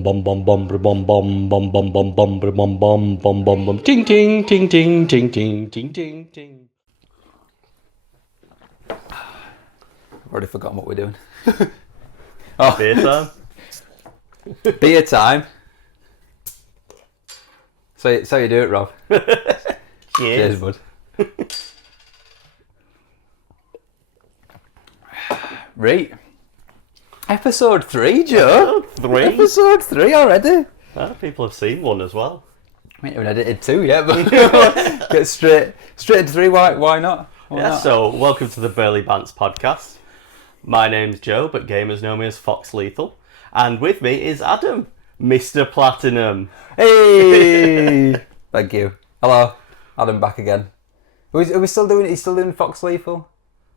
Bum bum bum bum bum bum bum bum bum bum bum bum bum bum ting ting ting ting ting ting ting ting ting. I've already forgotten what we're doing. Beer time. Beer time. So you do it, Rob. Cheers, bud. Right. Episode 3, Joe. Episode 3 already. People have seen one as well. We haven't edited 2 yet, but get straight into 3. Why not? Why not? So welcome to the Burly Bants podcast. My name's Joe, but gamers know me as Fox Lethal. And with me is Adam, Mr. Platinum. Hey! Thank you. Hello. Adam back again. Are we still doing it? He's still doing Fox Lethal?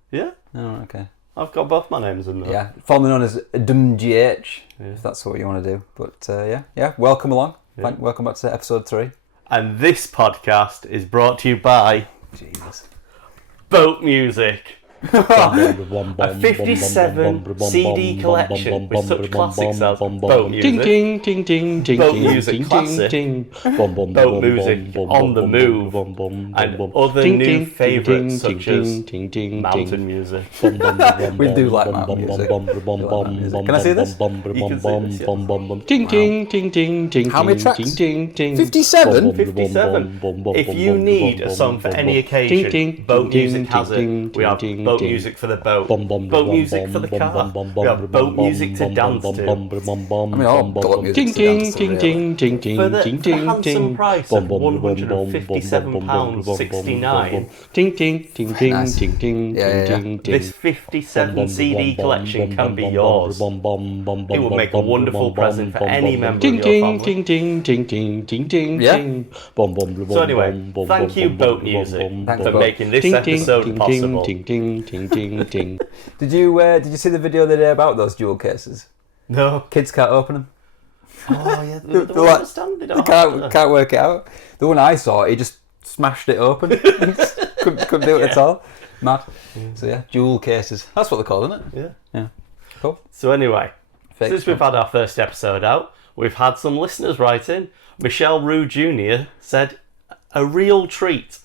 Yeah, Oh, okay. I've got both my names in there. Yeah, formerly known as DumGH, if that's what you want to do. But yeah, welcome along. Yeah. Welcome back to episode 3. And this podcast is brought to you by Jesus. Boat Music. A 57 CD collection with such classics as Boat Music, Boat Music Classic, Boat Music On the Move, and other new favourites such as Mountain Music. We do like mountain music. Can I see this? You can see this, yes. Ting ting ting ting ting. How many tracks? Ting ting. 57? 57. If you need a song for any occasion, Boat Music has it. We have boat music for the boat, boat music for the car, we have boat music to dance to. I mean, all boat music to dance to, really. For the handsome price of £157.69, Ting ting ting ting Nice. ting ting Yeah. ting. this 57 CD collection can be yours. It would make a wonderful present for any member of Ting your ting family. ting ting ting ting ting ting. Yeah. So anyway, thank you Boat Music Thanks, for Boat. making this episode possible. Ting ting ting ting ting. Did you see the video the other day about those jewel cases? No. Kids can't open them. Oh yeah, They're they like- understand it. They can't work it out. The one I saw, he just smashed it open. couldn't do it at all. Mad. So yeah, jewel cases. That's what they're called, isn't it? Yeah. Cool. So anyway, Fake since we've had our first episode out, we've had some listeners write in. Michelle Rue Jr. said, a real treat.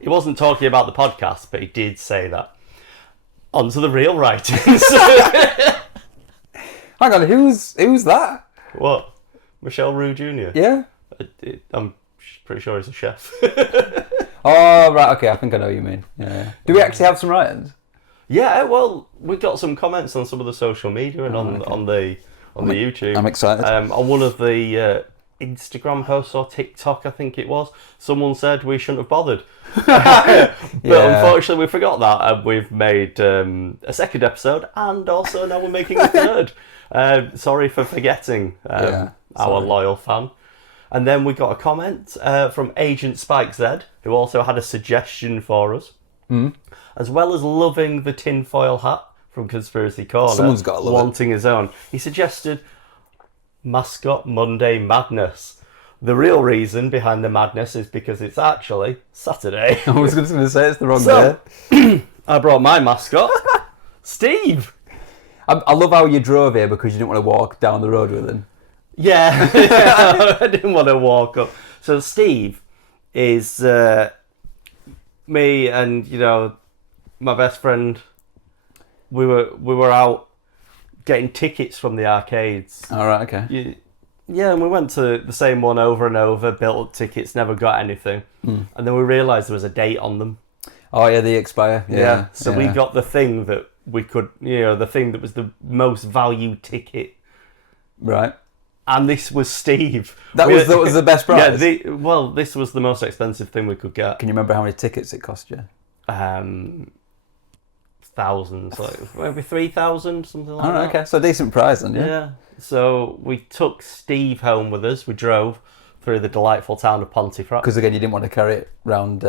He wasn't talking about the podcast, but he did say that. On to the real writings. Hang on, who's that? What? Michelle Rue Jr.? Yeah. I'm pretty sure he's a chef. Oh right, okay. I think I know what you mean. Yeah. Do we actually have some writings? Yeah, well, we got some comments on some of the social media and on the YouTube. I'm excited. On one of the Instagram posts or TikTok, I think it was, someone said we shouldn't have bothered. But unfortunately, we forgot that, and we've made a second episode, and also now we're making a third. Sorry for forgetting our loyal fan. And then we got a comment from Agent Spike Z, who also had a suggestion for us, as well as loving the tinfoil hat from Conspiracy Corner. Someone's got to love it. wanting his own. He suggested MASCOT Monday Madness. The real reason behind the madness is because it's actually Saturday. I was just going to say it's the wrong So- day. I brought my mascot, Steve. I love how you drove here because you didn't want to walk down the road with him. Yeah, I didn't want to walk up. So Steve is me and my best friend. We were out getting tickets from the arcades. All right, okay. Yeah, and we went to the same one over and over, built up tickets, never got anything. And then we realised there was a date on them. Oh yeah, they expire. Yeah. So we got the thing that we could, the thing that was the most valued ticket. Right. And this was Steve. That was the best price. Yeah, this was the most expensive thing we could get. Can you remember how many tickets it cost you? Thousands, like maybe 3,000, something like All right, that. okay. So decent price then, yeah. Yeah. So we took Steve home with us. We drove through the delightful town of Pontefract. Because again, you didn't want to carry it round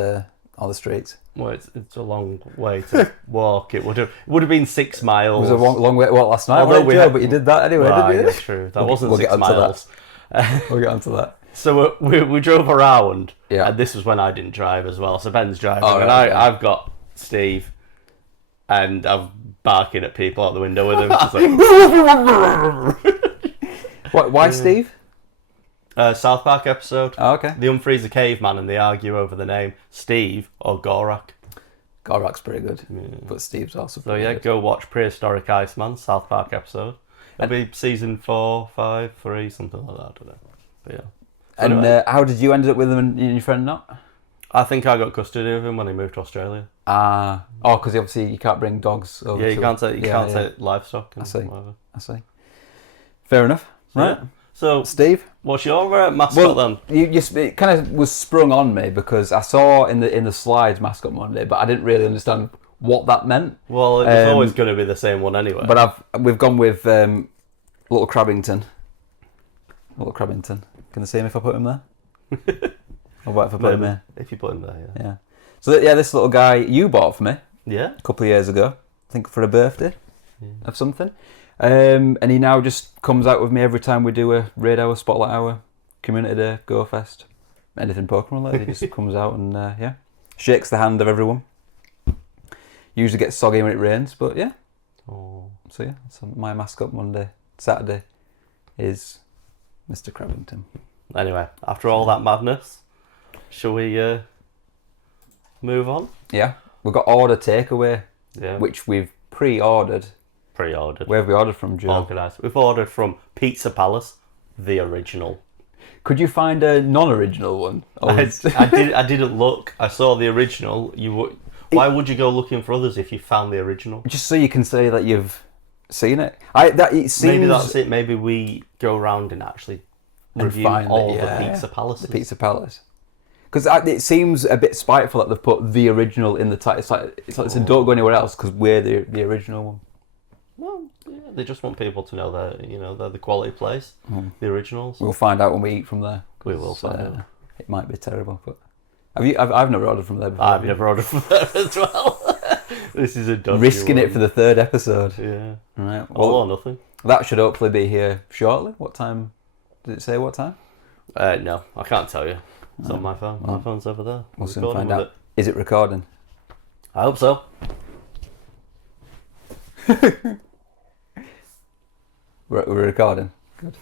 all the streets. Well, it's a long way to walk. It would have been 6 miles. It was a long way to walk last night, Although but you did that anyway, Right, didn't you? that's true. That wasn't we'll 6 get onto miles. We'll get onto that. So we drove around, Yeah. and this was when I didn't drive as well. So Ben's driving, Oh, and right, okay. I've got Steve, and I'm barking at people out the window with him. Just like, Why Steve? South Park episode. Oh, okay. The unfreeze a caveman and they argue over the name Steve or Gorak. Gorak's pretty good, but Steve's also So pretty yeah, good. go watch Prehistoric Iceman, South Park episode. It'll be season 4, 5, 3, something like that, I don't know. But yeah. And Anyway. how did you end up with him and your friend not? I think I got custody of him when he moved to Australia. Because obviously you can't bring dogs over. Yeah, you can't take livestock and I see. whatever. I see. Fair enough. So, Right. yeah. So, Steve? what's your mascot then? It kind of was sprung on me because I saw in the slides Mascot Monday, but I didn't really understand what that meant. Well, it's always going to be the same one anyway. But we've gone with Little Crabbington. Little Crabbington. Can I see him if I put him there? Or what if I put him there? If you put him there, yeah. Yeah. So this little guy you bought for me Yeah? a couple of years ago, I think for a birthday of something. And he now just comes out with me every time we do a raid hour, spotlight hour, community day, go fest, anything Pokemon related. He just comes out and shakes the hand of everyone. Usually gets soggy when it rains, but yeah. Oh. So my mascot Saturday is Mr. Crabbington. Anyway, after all that madness, shall we move on? Yeah, we've got order takeaway, Yeah. which we've pre-ordered. Pre-ordered. Where have we ordered from, Joe? Organised. We've ordered from Pizza Palace, the original. Could you find a non-original one? I didn't look. I saw the original. Why would you go looking for others if you found the original? Just so you can say that you've seen it. It seems Maybe that's it. Maybe we go around and actually review all the Pizza Palaces. The Pizza Palace. Because it seems a bit spiteful that they've put the original in the title. It's like so don't go anywhere else because we're the original one. Well, yeah, they just want people to know they're the quality place, the originals. We'll find out when we eat from there. We will find out. It might be terrible, but I've never ordered from there before. I've never ordered from there as well. This is a dodgy Risking one. it for the 3rd episode. Yeah. Right. All or nothing. That should hopefully be here shortly. What time? Did it say what time? No, I can't tell you. It's on my phone. My phone's over there. We'll soon Recording find with out. Is it recording? I hope so. We're recording. Good.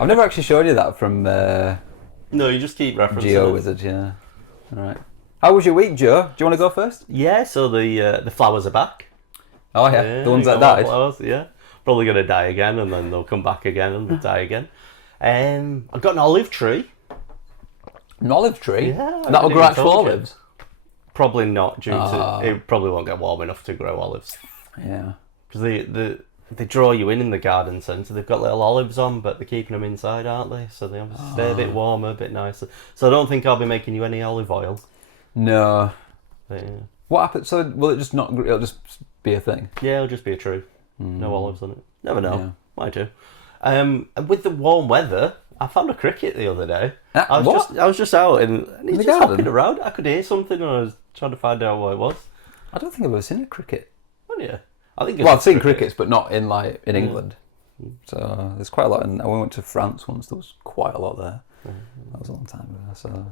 I've never actually showed you that from No, you just keep referencing Geo it. Wizard. Yeah. All right. How was your week, Joe? Do you want to go first? Yeah, so the flowers are back. Oh yeah, the ones you that got more died. Flowers, yeah. Probably going to die again, and then they'll come back again and die again. I've got an olive tree. An olive tree. Yeah, That'll I grow didn't actual told you. olives. Probably not due to it. Probably won't get warm enough to grow olives Yeah. because they draw you in the garden centre. They've got little olives on, but they're keeping them inside, aren't they? So they obviously stay a bit warmer, a bit nicer. So I don't think I'll be making you any olive oil. No. But, yeah. What happened? So will it just not? It'll just be a thing. Yeah, it'll just be a tree. No olives on it. Never know. Yeah. Might do. And with the warm weather, I found a cricket the other day. I was just out and he's the just garden? hopping around. I could hear something and I was trying to find out what it was. I don't think I've ever seen a cricket. Oh yeah. I think it's Well, a I've seen cricket. crickets, but not in England. So there's quite a lot. And I went to France once. There was quite a lot there. That was a long time ago. So.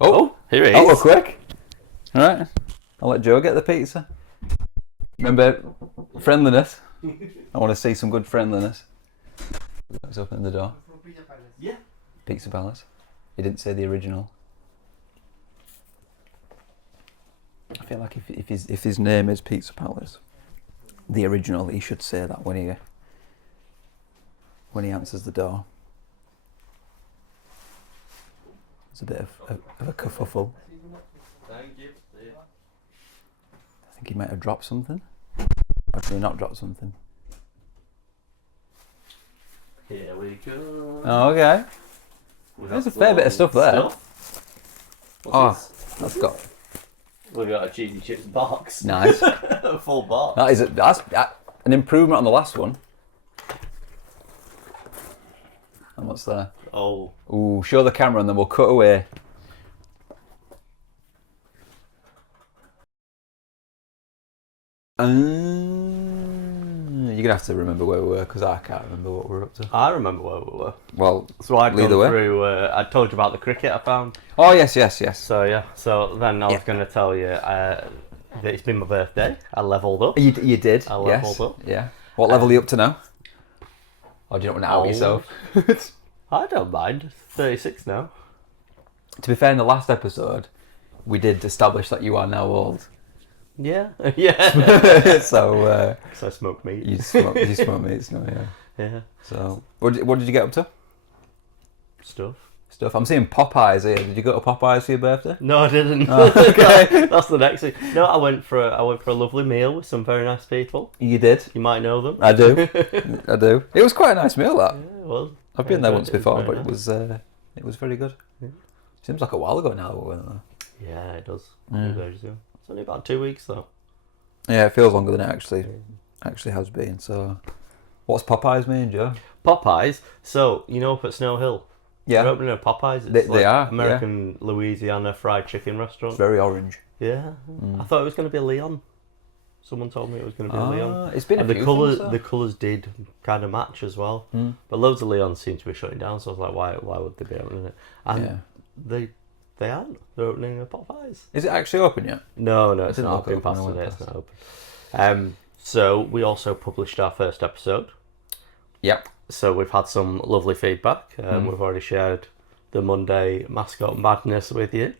Oh, here it is. Oh, we're quick. All right. I'll let Joe get the pizza. Remember, friendliness. I want to see some good friendliness. Let's open the door. Yeah. Pizza Palace. He didn't say the original. I feel like if his name is Pizza Palace, the original, he should say that when he answers the door. It's a bit of a kerfuffle. Thank you. I think he might have dropped something. Or did he not drop something? Here we go. Oh, okay. There's a fair bit of stuff there. What's this? That's got We've got a cheesy chips box. nice. A full box. That's an improvement on the last one. And what's there? Oh. Ooh, show the camera and then we'll cut away. You're gonna have to remember where we were because I can't remember what we're up to. I remember where we were. Well, So I'd lead gone the way. through, I told you about the cricket I found. Oh yes. So yeah, so then I was going to tell you that it's been my birthday. I levelled up. You did. I yes. leveled up. Yeah. What level are you up to now? Or do you not want to out Old. yourself? I don't mind. 36 now. To be fair, in the last episode, we did establish that you are now old. Yeah. Yeah. So, Because I smoke meat. you smoke meats now, yeah. Yeah. So, what did you get up to? Stuff. I'm seeing Popeyes here. Did you go to Popeyes for your birthday? No, I didn't. Oh, okay. That's the next thing. No, I went for a lovely meal with some very nice people. You did? You might know them. I do. I do. It was quite a nice meal, that. Yeah, it was. I've been there once before, very but nice. it was very good. Yeah. Seems like a while ago now that we went there. Yeah, it does. Yeah. It's only about 2 weeks though. Yeah, it feels longer than it actually has been. So, what's Popeyes mean, Joe? Popeyes. So you know, up at Snow Hill, Yeah, they're opening a Popeyes. It's They like are, American Louisiana fried chicken restaurant. it's very orange. Yeah, I thought it was going to be Leon. Someone told me it was going to be Leon. It's been And a the few colours, things, the colours did kind of match as well. Mm. But loads of Leons seem to be shutting down. So I was like, why would they be opening it? And they aren't. They're opening a Popeyes. Is it actually open yet? No, it's didn't not look open open past when I today. went It's not open. So we also published our first episode. Yep. So we've had some lovely feedback. We've already shared the Monday Mascot Madness with you.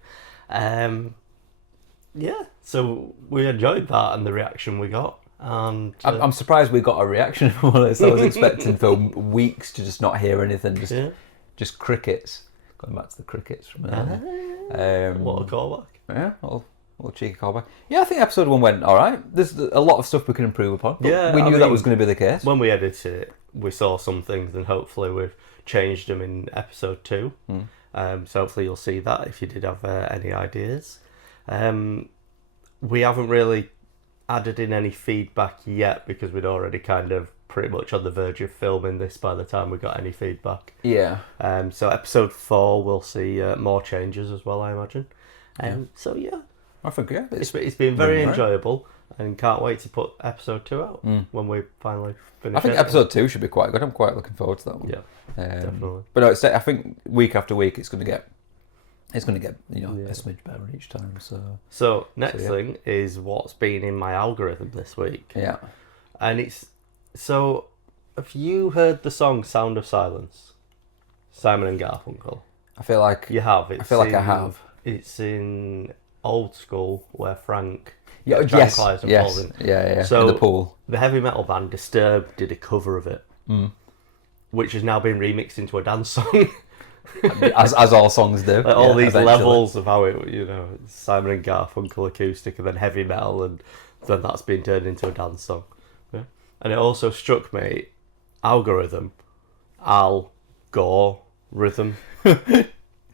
Yeah, so we enjoyed that and the reaction we got. And I'm surprised we got a reaction from all this. I was expecting for weeks to just not hear anything, just crickets. Going back to the crickets from earlier. What a callback. Yeah, little cheeky callback. Yeah, I think episode 1 went all right. There's a lot of stuff we can improve upon. But Yeah, we knew I that mean, was going to be the case. When we edited it, we saw some things and hopefully we've changed them in episode 2. So hopefully you'll see that if you did have any ideas. We haven't really added in any feedback yet because we'd already kind of pretty much on the verge of filming this by the time we got any feedback. Yeah. So episode 4 we'll see more changes as well, I imagine. So yeah, I think, yeah. it's been very right. enjoyable and can't wait to put episode 2 out when we finally finish. I think episode 2 should be quite good. I'm quite looking forward to that one. Yeah, definitely. But no, I think week after week it's going to get a smidge better each time. So next thing is what's been in my algorithm this week. Yeah. And have you heard the song Sound of Silence? Simon and Garfunkel. I feel like You have. I feel like I have. It's in Old School where Frank Yes. tranquilized and Yes. falls in. Yeah. So in the pool. the heavy metal band Disturbed did a cover of it, which has now been remixed into a dance song. as all songs do. Like all these eventually. levels of how it's Simon and Garfunkel acoustic and then heavy metal, and then that's been turned into a dance song. Yeah. And it also struck me, algorithm, Gore rhythm.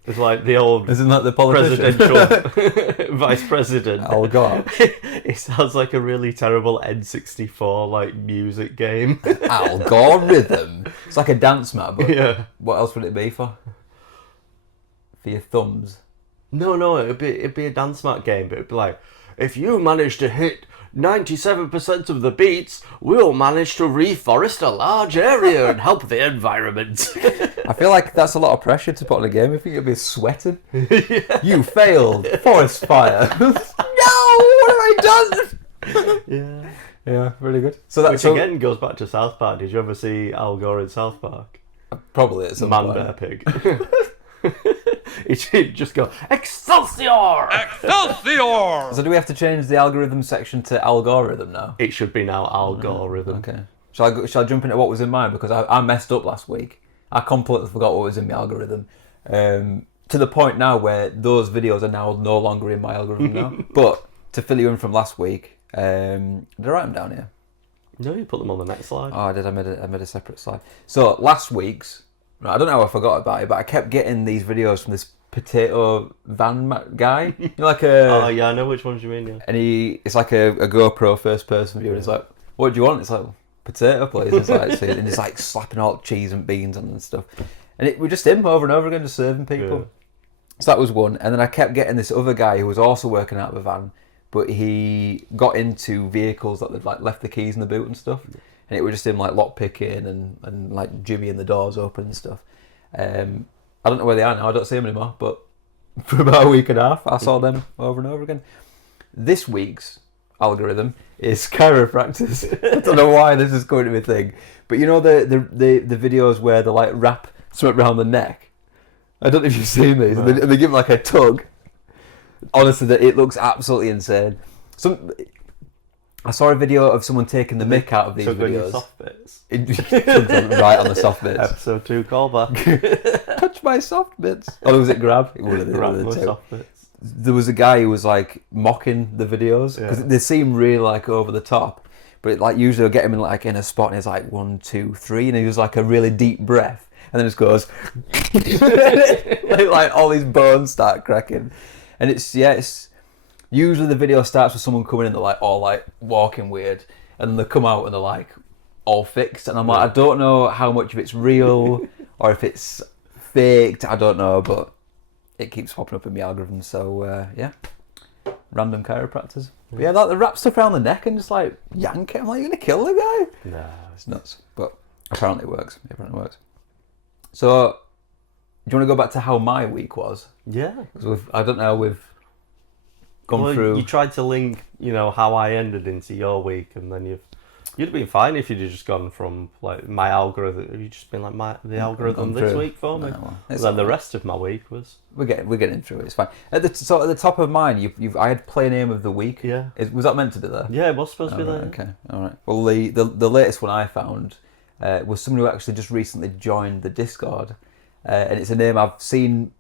It's like the old Isn't that the politician? presidential vice president. Al Gore. It sounds like a really terrible N64 like music game. Al Gore rhythm. It's like a dance mat, but Yeah. what else would it be for? For your thumbs. No, it'd be a dance mat game, but it'd be like, if you manage to hit 97% of the beats, we'll manage to reforest a large area and help the environment. I feel like that's a lot of pressure to put on a game. I think you'll be sweating. You failed. Forest fire. No, what have I done? Yeah. Yeah, really good. So Which again goes back to South Park. Did you ever see Al Gore in South Park? probably at some Man point. Bear Pig. He'd just go, Excelsior! Excelsior! So do we have to change the algorithm section to algorithm now? It should be now Al Gore rhythm. Okay. Shall I jump into what was in mine? Because I messed up last week. I completely forgot what was in my algorithm. To the point now where those videos are now no longer in my algorithm now. But to fill you in from last week, did I write them down here? No, you put them on the next slide. Oh, I did. I made a separate slide. So last week's, I don't know how I forgot about it, but I kept getting these videos from this potato van guy. You know, like a. Oh yeah, I know which ones you mean. Yeah. And it's like a GoPro first person view, and it's like, what do you want? It's like, potato, please. It's like, so, and it's like slapping all cheese and beans on and stuff. And it was just him over and over again, just serving people. Yeah. So that was one. And then I kept getting this other guy who was also working out of a van, but he got into vehicles that they'd like left the keys in the boot and stuff. And it was just him like lock picking and like jimmying the doors open and stuff. I don't know where they are now. I don't see them anymore. But for about a week and a half, I saw them over and over again. This week's algorithm is chiropractors. I don't know why this is going to be a thing, but you know the videos where they like wrap something around the neck. I don't know if you've seen these. No. They give like a tug. Honestly, it looks absolutely insane. I saw a video of someone taking the mick out of these videos. Soft bits. Right on the soft bits. Episode 2 callback. Touch my soft bits. Oh, was it grab? One of the two. Soft bits. There was a guy who was like mocking the videos because they seem really like over the top. But like usually I'll get him in a spot and he's like 1, 2, 3, and he does like a really deep breath and then just goes like all these bones start cracking. And it's usually the video starts with someone coming in, they're like all like walking weird, and then they come out and they're like all fixed, and I'm like, I don't know how much of it's real or if it's faked, I don't know, but it keeps popping up in my algorithm. So random chiropractors. But yeah, like the wrap stuff around the neck and just like yank it. I'm like, you're gonna kill the guy? No, it's nuts. But apparently it works. So, do you want to go back to how my week was? Yeah. Because I don't know, we've gone through. You tried to link, how I ended into your week, and then you'd have been fine if you'd have just gone from like my algorithm. You'd just been like the algorithm this week for me. No, then the rest of my week was. We're getting through it. It's fine. At the top of mine, I had play name of the week. Yeah. Was that meant to be there? Yeah, it was supposed to be there. Okay. All right. Well, the latest one I found was someone who actually just recently joined the Discord, and it's a name I've seen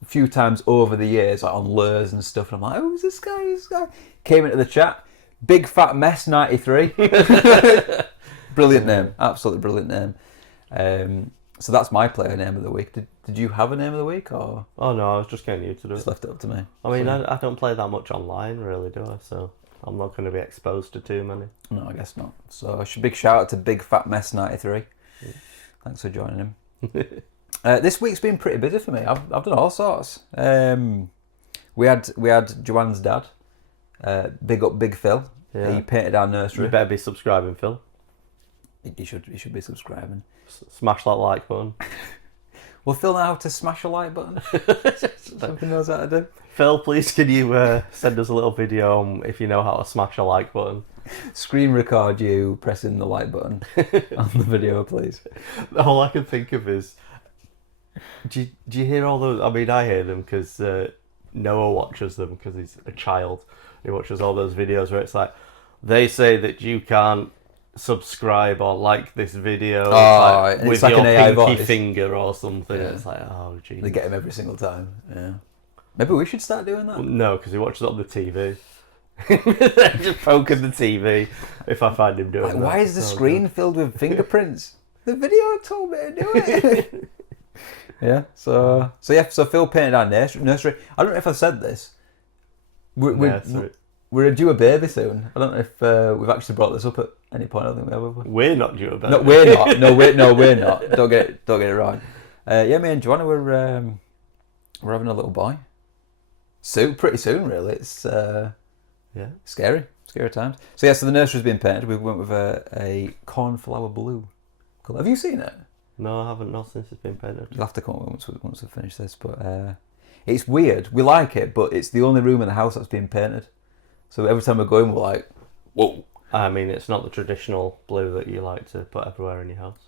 a few times over the years, like on lures and stuff. And I'm like, oh, who's this guy? Who's this guy? Came into the chat. Big Fat Mess 93. Brilliant name. Absolutely brilliant name. So that's my player name of the week. Did you have a name of the week? Or? Oh no, I was just getting you to do it. Just left it up to me. I mean, I don't play that much online, really, do I? So I'm not going to be exposed to too many. No, I guess not. So big shout out to Big Fat Mess 93. Thanks for joining him. This week's been pretty busy for me. I've done all sorts. We had Joanne's dad. Big up Big Phil. Yeah. He painted our nursery. You better be subscribing, Phil. He should be subscribing. Smash that like button. Will Phil know how to smash a like button? Something knows how to do. Phil, please can you send us a little video on if you know how to smash a like button. Screen record you pressing the like button on the video, please. All I can think of is, do you hear all those? I mean, I hear them because Noah watches them because he's a child. He watches all those videos where it's like, they say that you can't subscribe or like this video with your pinky finger or something. Yeah. It's like, oh, geez. They get him every single time. Yeah. Maybe we should start doing that. Well, no, because he watches it on the TV. Just poking the TV if I find him doing that. Why is the screen filled with fingerprints? The video told me to do it. Yeah. So Phil painted our nursery. I don't know if I said this. We're due a baby soon. I don't know if we've actually brought this up at any point. I don't think we have. We're not due a baby. No, we're not. No, we're not. Don't get it wrong. Me and Joanna we're having a little boy. Pretty soon, really. It's scary times. So the nursery's been painted. We went with a cornflower blue colour. Have you seen it? No, I haven't. Not since it's been painted. You'll have to come once we finish this. But it's weird. We like it, but it's the only room in the house that's been painted. So every time we go in, we're like, whoa. I mean, it's not the traditional blue that you like to put everywhere in your house.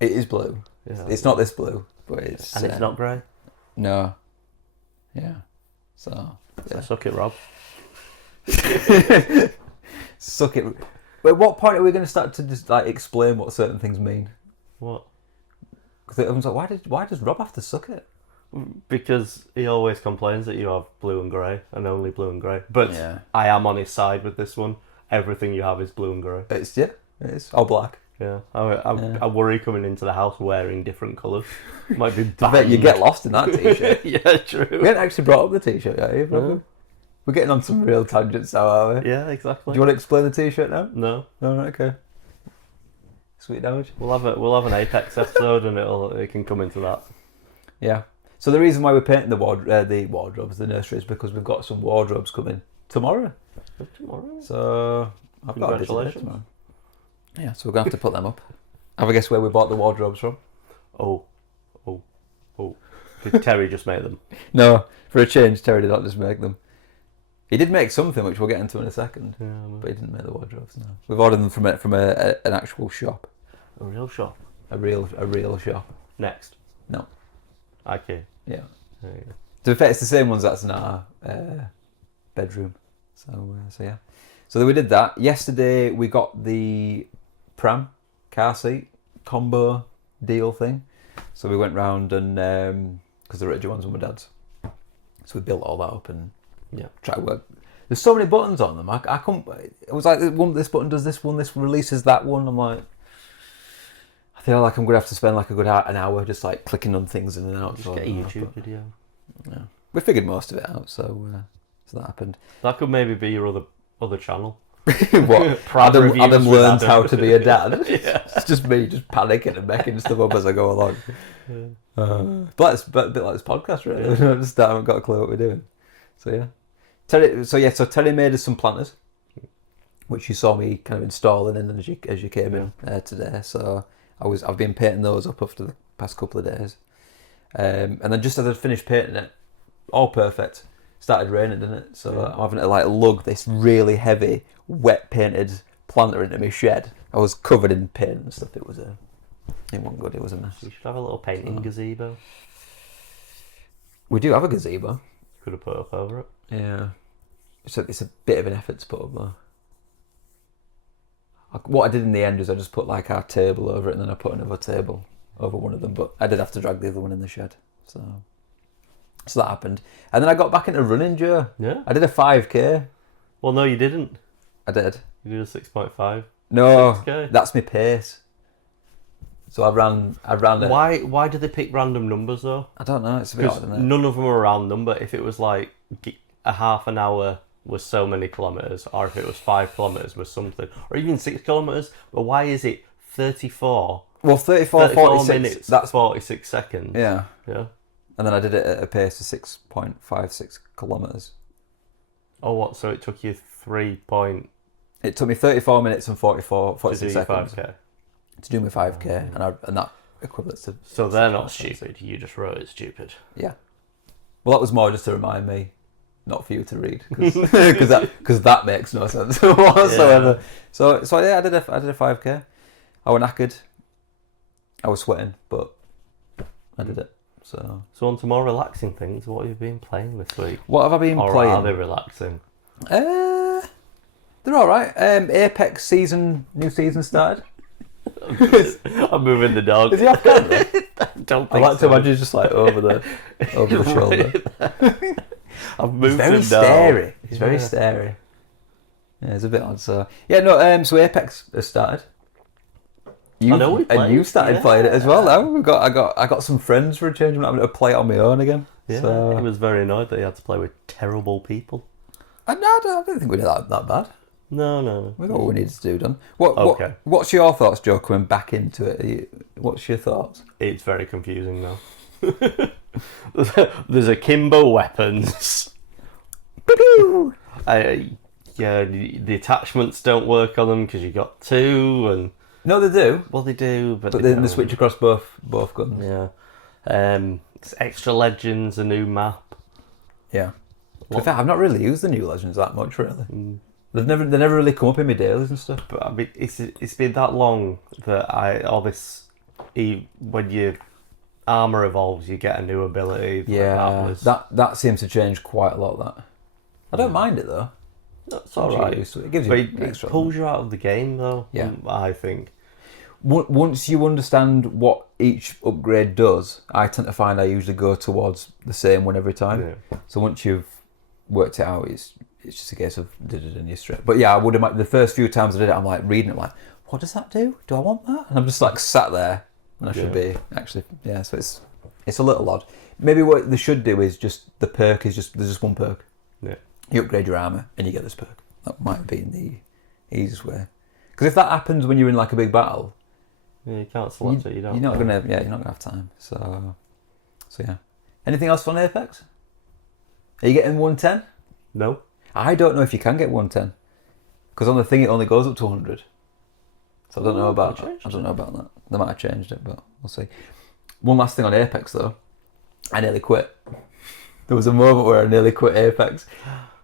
It is blue. Yeah, it's not this blue, but it's... And it's not grey? No. Yeah. So suck it, Rob. Suck it. But at what point are we going to start to just explain what certain things mean? What? Because everyone's like, why does Rob have to suck it? Because he always complains that you have blue and grey, and only blue and grey. But I am on his side with this one. Everything you have is blue and grey. It is. Or black. Yeah. I worry coming into the house wearing different colours. Might be banned. I bet you get lost in that t-shirt. Yeah, true. We haven't actually brought up the t-shirt yet either. No. We're getting on some real tangents now, are we? Yeah, exactly. Do you want to explain the t-shirt now? No. No, right, okay. Sweet damage. We'll have an Apex episode and it can come into that. Yeah. So the reason why we're painting the wardrobes, the nursery, is because we've got some wardrobes coming tomorrow. So I've got a busy day tomorrow. Yeah, so we're going to have to put them up. Have a guess where we bought the wardrobes from? Oh. Did Terry just make them? No, for a change, Terry did not just make them. He did make something, which we'll get into in a second. Yeah, but he didn't make the wardrobes. No, we've ordered them from an actual shop. a real shop. A real shop. Next. No. IKEA. Yeah. There you go. To be fair, it's the same ones that's in our bedroom. So yeah. So we did that. Yesterday we got the pram car seat combo deal thing. So we went round and because the richer ones were my dad's. So we built all that up and tried to work. There's so many buttons on them. I couldn't. It was like this button does this one. This releases that one. I'm like, I feel like I'm gonna have to spend like a good an hour just like clicking on things in and out. Just get a YouTube video. Yeah, we figured most of it out. So that happened. That could maybe be your other channel. What? Prad reviews Adam with learns Adam. how to be a dad. Yeah. It's just me just panicking and making stuff up as I go along. But it's a bit like this podcast, really. Yeah. I just haven't got a clue what we're doing. So yeah. Terry made us some planters, which you saw me kind of installing in as you came in today. So I've been painting those up after the past couple of days, and then just as I'd finished painting it, all perfect. Started raining, didn't it? So I'm having to like lug this really heavy, wet painted planter into my shed. I was covered in paint and stuff. It wasn't good. It was a mess. You should have a little painting gazebo. We do have a gazebo. Could have put up over it. Yeah, it's a bit of an effort to put up though. What I did in the end is I just put like our table over it, and then I put another table over one of them. But I did have to drag the other one in the shed. So that happened, and then I got back into running, Joe. Yeah. I did a 5k. Well, no, you didn't. I did. You did a 6.5. No, 6K. that's my pace. So I ran it. Why do they pick random numbers though? I don't know. It's a bit odd, isn't it? None of them are a round number. If it was like a half an hour was so many kilometres, or if it was 5 kilometres was something, or even 6 kilometres. But why is it 34? Well, 34 46, minutes. That's 46 seconds. Yeah. Yeah. And then I did it at a pace of 6.56 kilometres. Oh, what? So it took you 3 point It took me 34 minutes and 46 to do your seconds 5k. to do my 5k, and that equivalents to. So they're not stupid. You just wrote it stupid. Yeah. Well, that was more just to remind me, not for you to read, because that makes no sense whatsoever. Yeah. So yeah, I did a 5k. I was knackered. I was sweating, but I did it. So on to more relaxing things. What have you been playing this week? what have I been Or playing? are they relaxing? They're all right. Apex new season started. I'm moving the dog. Is he off camera? Don't I think like so. to imagine just like over the shoulder. I've moved Very him scary. down. It's very scary. Yeah, it's a bit odd. So yeah, no. So Apex has started. I know we played. And you started playing it as well. Now I got some friends for a change. I'm having to play it on my own again. Yeah, So he was very annoyed that he had to play with terrible people. I don't think we did that bad. No. We got what we needed to do done. Okay. What's your thoughts, Joe, coming back into it? What's your thoughts? It's very confusing now. There's akimbo weapons. The attachments don't work on them because you got 2 and. No, they do. Well, they do, but then don't. they switch across both guns. Yeah. It's extra legends, a new map. Yeah. To be fair, I've not really used the new Legends that much, really. They never really come up in my dailies and stuff. But I mean, it's been that long that when your armor evolves, you get a new ability. Yeah, that seems to change quite a lot. That I don't mind it though. That's all right. It gives you But it extra. pulls you out of the game, though. Yeah. I think. Once you understand what each upgrade does, I tend to find I usually go towards the same one every time. Yeah. So once you've worked it out, it's just a case of did it and you straight. But yeah, I would have the first few times I did it, I'm like reading it, like, what does that do? Do I want that? And I'm just like sat there, and I should be actually. Yeah, so it's a little odd. Maybe what they should do is just the perk is just there's just one perk. Yeah. You upgrade your armor and you get this perk. That might have been the easiest way. Because if that happens when you're in like a big battle. Yeah, you can't select it. You don't. You're not gonna have time. So yeah. Anything else on Apex? Are you getting 110? No. I don't know if you can get 110 because on the thing it only goes up to 100. So I don't know about that. I don't know about that. They might have changed it, but we'll see. One last thing on Apex though, I nearly quit. There was a moment where I nearly quit Apex.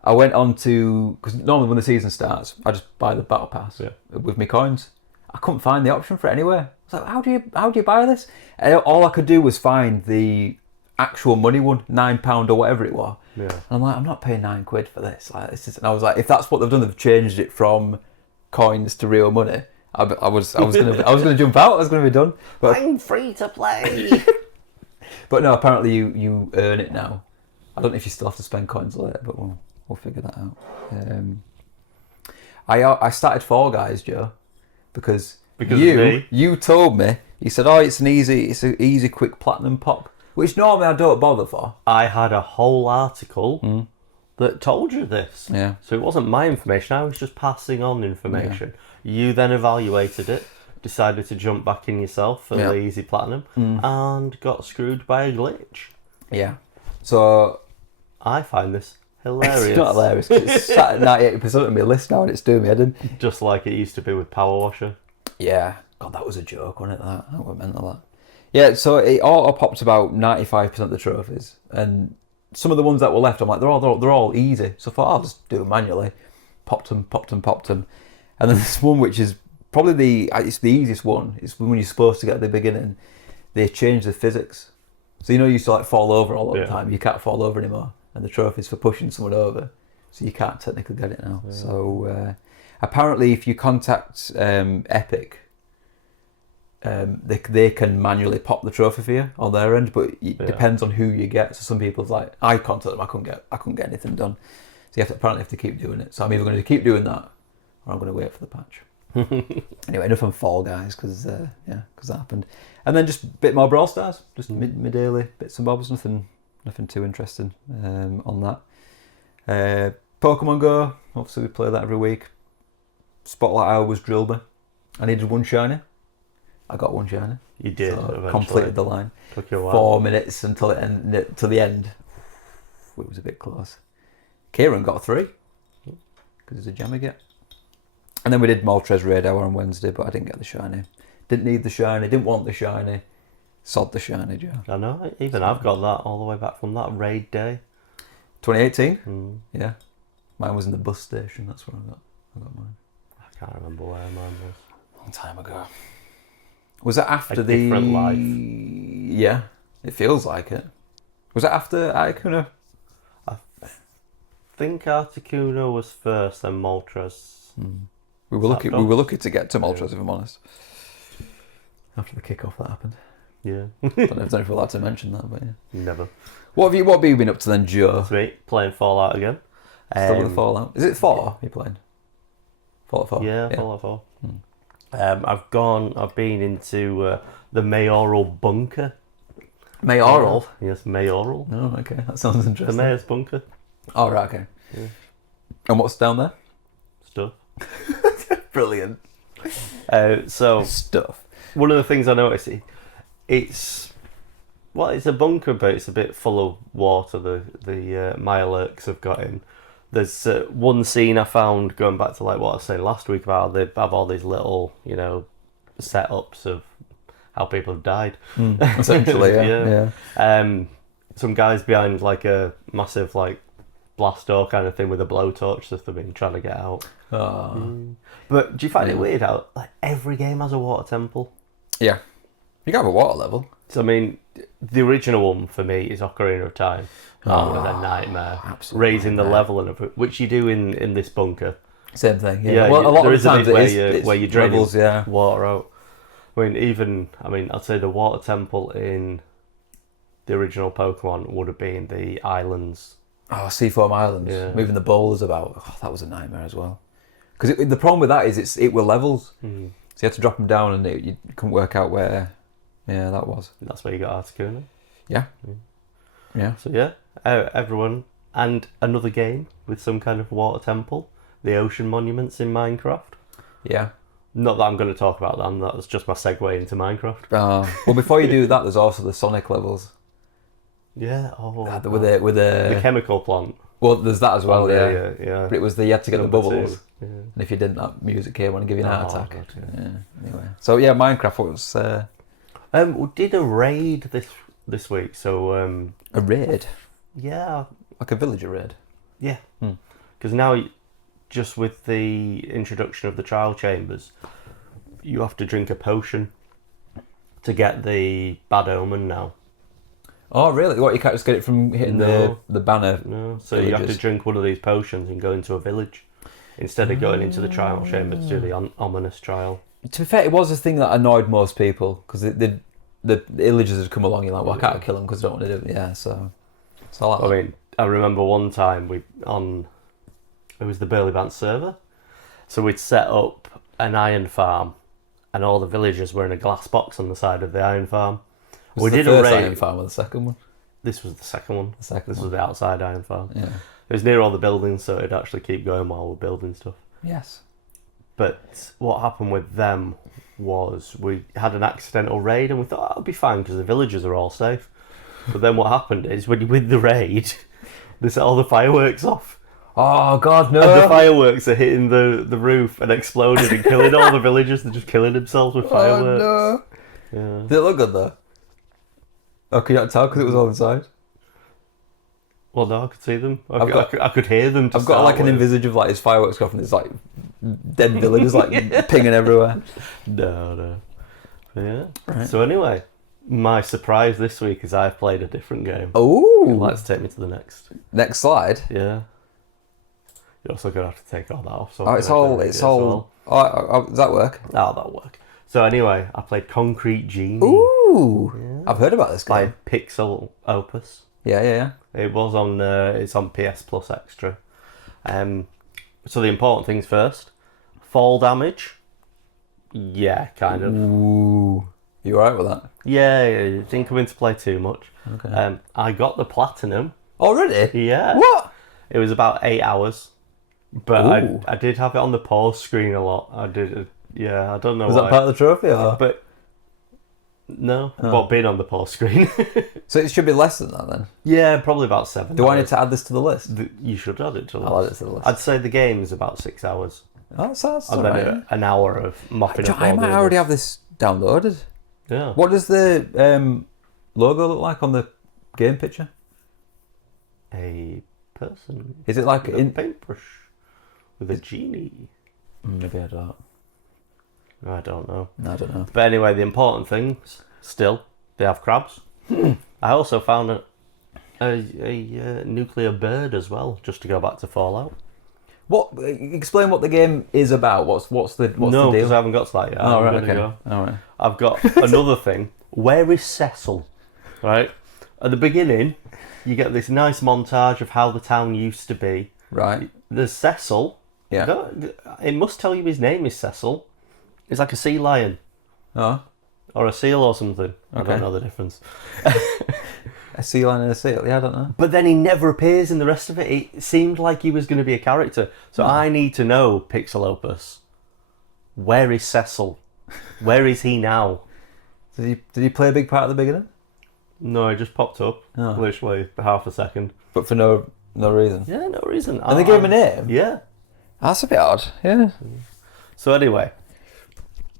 I went on to, because normally when the season starts, I just buy the battle pass with my coins. I couldn't find the option for it anywhere. I was like, how do you buy this? And all I could do was find the actual money one, £9 or whatever it was. Yeah. And I'm like, I'm not paying £9 for this. Like, this is, and I was like, if that's what they've done, they've changed it from coins to real money. I was gonna jump out. I was gonna be done. But I'm free to play. but no, apparently you earn it now. I don't know if you still have to spend coins later, but we'll figure that out. I started Fall Guys, Joe, because you told me, you said, oh, it's an easy quick platinum pop, which normally I don't bother for. I had a whole article that told you this. Yeah. So it wasn't my information. I was just passing on information. Yeah. You then evaluated it, decided to jump back in yourself for the easy platinum, and got screwed by a glitch. Yeah. So I find this hilarious. It's not hilarious. It's sat at 98% of my list now, and it's doing me head in. Just like it used to be with Power Washer. Yeah. God, that was a joke, wasn't it? That was meant to that. Yeah. So it auto popped about 95% of the trophies, and some of the ones that were left, I'm like, they're all easy. So I thought I'll just do them manually. Popped them, and then this one, which is probably it's the easiest one. It's when you're supposed to get at the beginning. They changed the physics, so you used to like fall over all the time. You can't fall over anymore, and the trophy's for pushing someone over, so you can't technically get it now. Yeah. So apparently, if you contact Epic, they can manually pop the trophy for you on their end, but it depends on who you get. So some people's like, I contacted them, I couldn't get anything done. So you apparently have to keep doing it. So I'm either going to keep doing that, or I'm going to wait for the patch. Anyway, enough on Fall Guys, because that happened. And then just a bit more Brawl Stars, just mid-daily bits and bobs, nothing too interesting on that. Pokemon Go, obviously we play that every week. Spotlight Hour was drilled me. I needed one shiny. I got one shiny. You did. So completed the line. Took you a while. 4 minutes until the end. It was a bit close. Kieran got 3 because he's a jammy get. And then we did Moltres Raid Hour on Wednesday, but I didn't get the shiny. Didn't need the shiny. Didn't want the shiny. Sod the shiny, Joe. I know. Even I've got that all the way back from that raid day. 2018. Yeah. Mine was in the bus station. That's where I got mine. I can't remember where mine was. Long time ago. Was that after a different life? Yeah, it feels like it. Was that after Articuno? I think Articuno was first, then Moltres. We were lucky to get to Moltres, if I'm honest. After the kick-off that happened. Yeah. Don't know if we're allowed to mention that, but yeah. Never. What have you been up to then, Joe? It's me, playing Fallout again. Still with Fallout. Is it 4 you're playing? Fallout 4? Yeah, Fallout 4. I've been into the mayoral bunker. Mayoral? Yes, mayoral. Oh, okay. That sounds interesting. The mayor's bunker. Oh, right, okay. Yeah. And what's down there? Stuff. Brilliant. So stuff. One of the things I noticed, it's a bunker, but it's a bit full of water. The Mirelurks have got in. There's one scene I found going back to like what I was saying last week about how they have all these little setups of how people have died. Essentially, yeah. Some guys behind like a massive like blast door kind of thing with a blowtorch that they've been trying to get out. But do you find it weird how like every game has a water temple? Yeah. You can have a water level. So I mean, the original one for me is Ocarina of Time. That was a nightmare. Absolutely. Raising the level and which you do in this bunker. Same thing. Yeah. Well, a lot there of is the times a bit where you're draining levels, water out. I'd say the water temple in the original Pokemon would have been the islands. Oh, Seafoam Islands. Yeah. Moving the boulders about. Oh, that was a nightmare as well. Because the problem with that is it were levels. So you had to drop them down and you couldn't work out where. Yeah, that was. That's where you got Articuno. Yeah. So yeah, everyone, and another game with some kind of water temple, the ocean monuments in Minecraft. Yeah. Not that I'm going to talk about them. That's just my segue into Minecraft. Well, before you do that, there's also the Sonic levels. Yeah. With the chemical plant. Well, there's that as well. Yeah. But it was you had to get the bubbles. Yeah. And if you didn't, that music came on and give you an heart attack. God, yeah. Anyway. So yeah, Minecraft was. We did a raid this week. So a raid. Yeah. Like a villager raid. Yeah. Because now, just with the introduction of the trial chambers, you have to drink a potion to get the bad omen now. Oh, really? What, you can't just get it from hitting the banner? No, so you have to drink one of these potions and go into a village instead of going into the trial chamber to do the ominous trial. To be fair, it was a thing that annoyed most people, because the illagers had come along, you're like, well, I can't kill them because I don't want to do it. Yeah, so I like that. I mean, I remember one time it was the Burly Bants server, so we'd set up an iron farm, and all the villagers were in a glass box on the side of the iron farm. Was the first iron farm or the second one? This was the second one. The second This one. was the outside iron farm. Yeah. It was near all the buildings, so it'd actually keep going while we're building stuff. Yes. But what happened with them was we had an accidental raid, and we thought that'll be fine because the villagers are all safe. But then what happened is when you win the raid, they set all the fireworks off. Oh, God, no. And the fireworks are hitting the roof and exploding and killing all the villagers. They're just killing themselves with fireworks. Oh, no. Yeah. Did it look good, though? Oh, could you not tell because it was all inside? Well, no, I could see them. I could hear them. I've got like an envisage of like his fireworks off and there's like dead villagers like pinging everywhere. No. Yeah. Right. So anyway, my surprise this week is I've played a different game. Oh. Let's take me to the Next slide. Yeah. You're also gonna have to take all that off. So Oh, it's all. Oh, does that work? Oh, that'll work. So anyway, I played Concrete Genie. Ooh. Yeah. I've heard about this By game. Pixel Opus. Yeah. It was on. It's on PS Plus Extra. So the important things first. Fall damage. Yeah, kind of. Ooh. You alright with that? Yeah, it didn't come into play too much. Okay. I got the platinum. Already? Yeah. What? It was about 8 hours. But Ooh. I did have it on the pause screen a lot. I did. Yeah, I don't know Was why. that part of the trophy? Or? But no, Oh. well, being on the pause screen. So it should be less than that then. Yeah, probably about 7. Do I need to add this to the list? You should add it to the I'll add list. it to the list. I'd say the game's about 6 hours. Oh, that's And alright. then an hour of mopping up all I the might others. already have this downloaded. Yeah. What does the logo look like on the game picture? A person Is it like with a in? paintbrush with a genie. Maybe I don't. I don't know. No, I don't know. But anyway, the important things, still, they have crabs. I also found a nuclear bird as well, just to go back to Fallout. What? Explain what the game is about. What's the No, deal? because I haven't got to that yet. Oh, I'm right, gonna okay. go. All right. I've got another thing. Where is Cecil? Right? At the beginning, you get this nice montage of how the town used to be. Right. There's Cecil. Yeah. It must tell you his name is Cecil. It's like a sea lion. Oh. Or a seal or something. I Okay. don't know the difference. A sea lion and a seal. Yeah, I don't know. But then he never appears in the rest of it. It seemed like he was going to be a character. So I need to know, Pixel Opus, where is Cecil? Where is he now? Did he play a big part at the beginning? No, it just popped up. Oh. Literally half a second. But for no reason. Yeah, no reason. And they gave him a name? Yeah. That's a bit odd. Yeah. So anyway,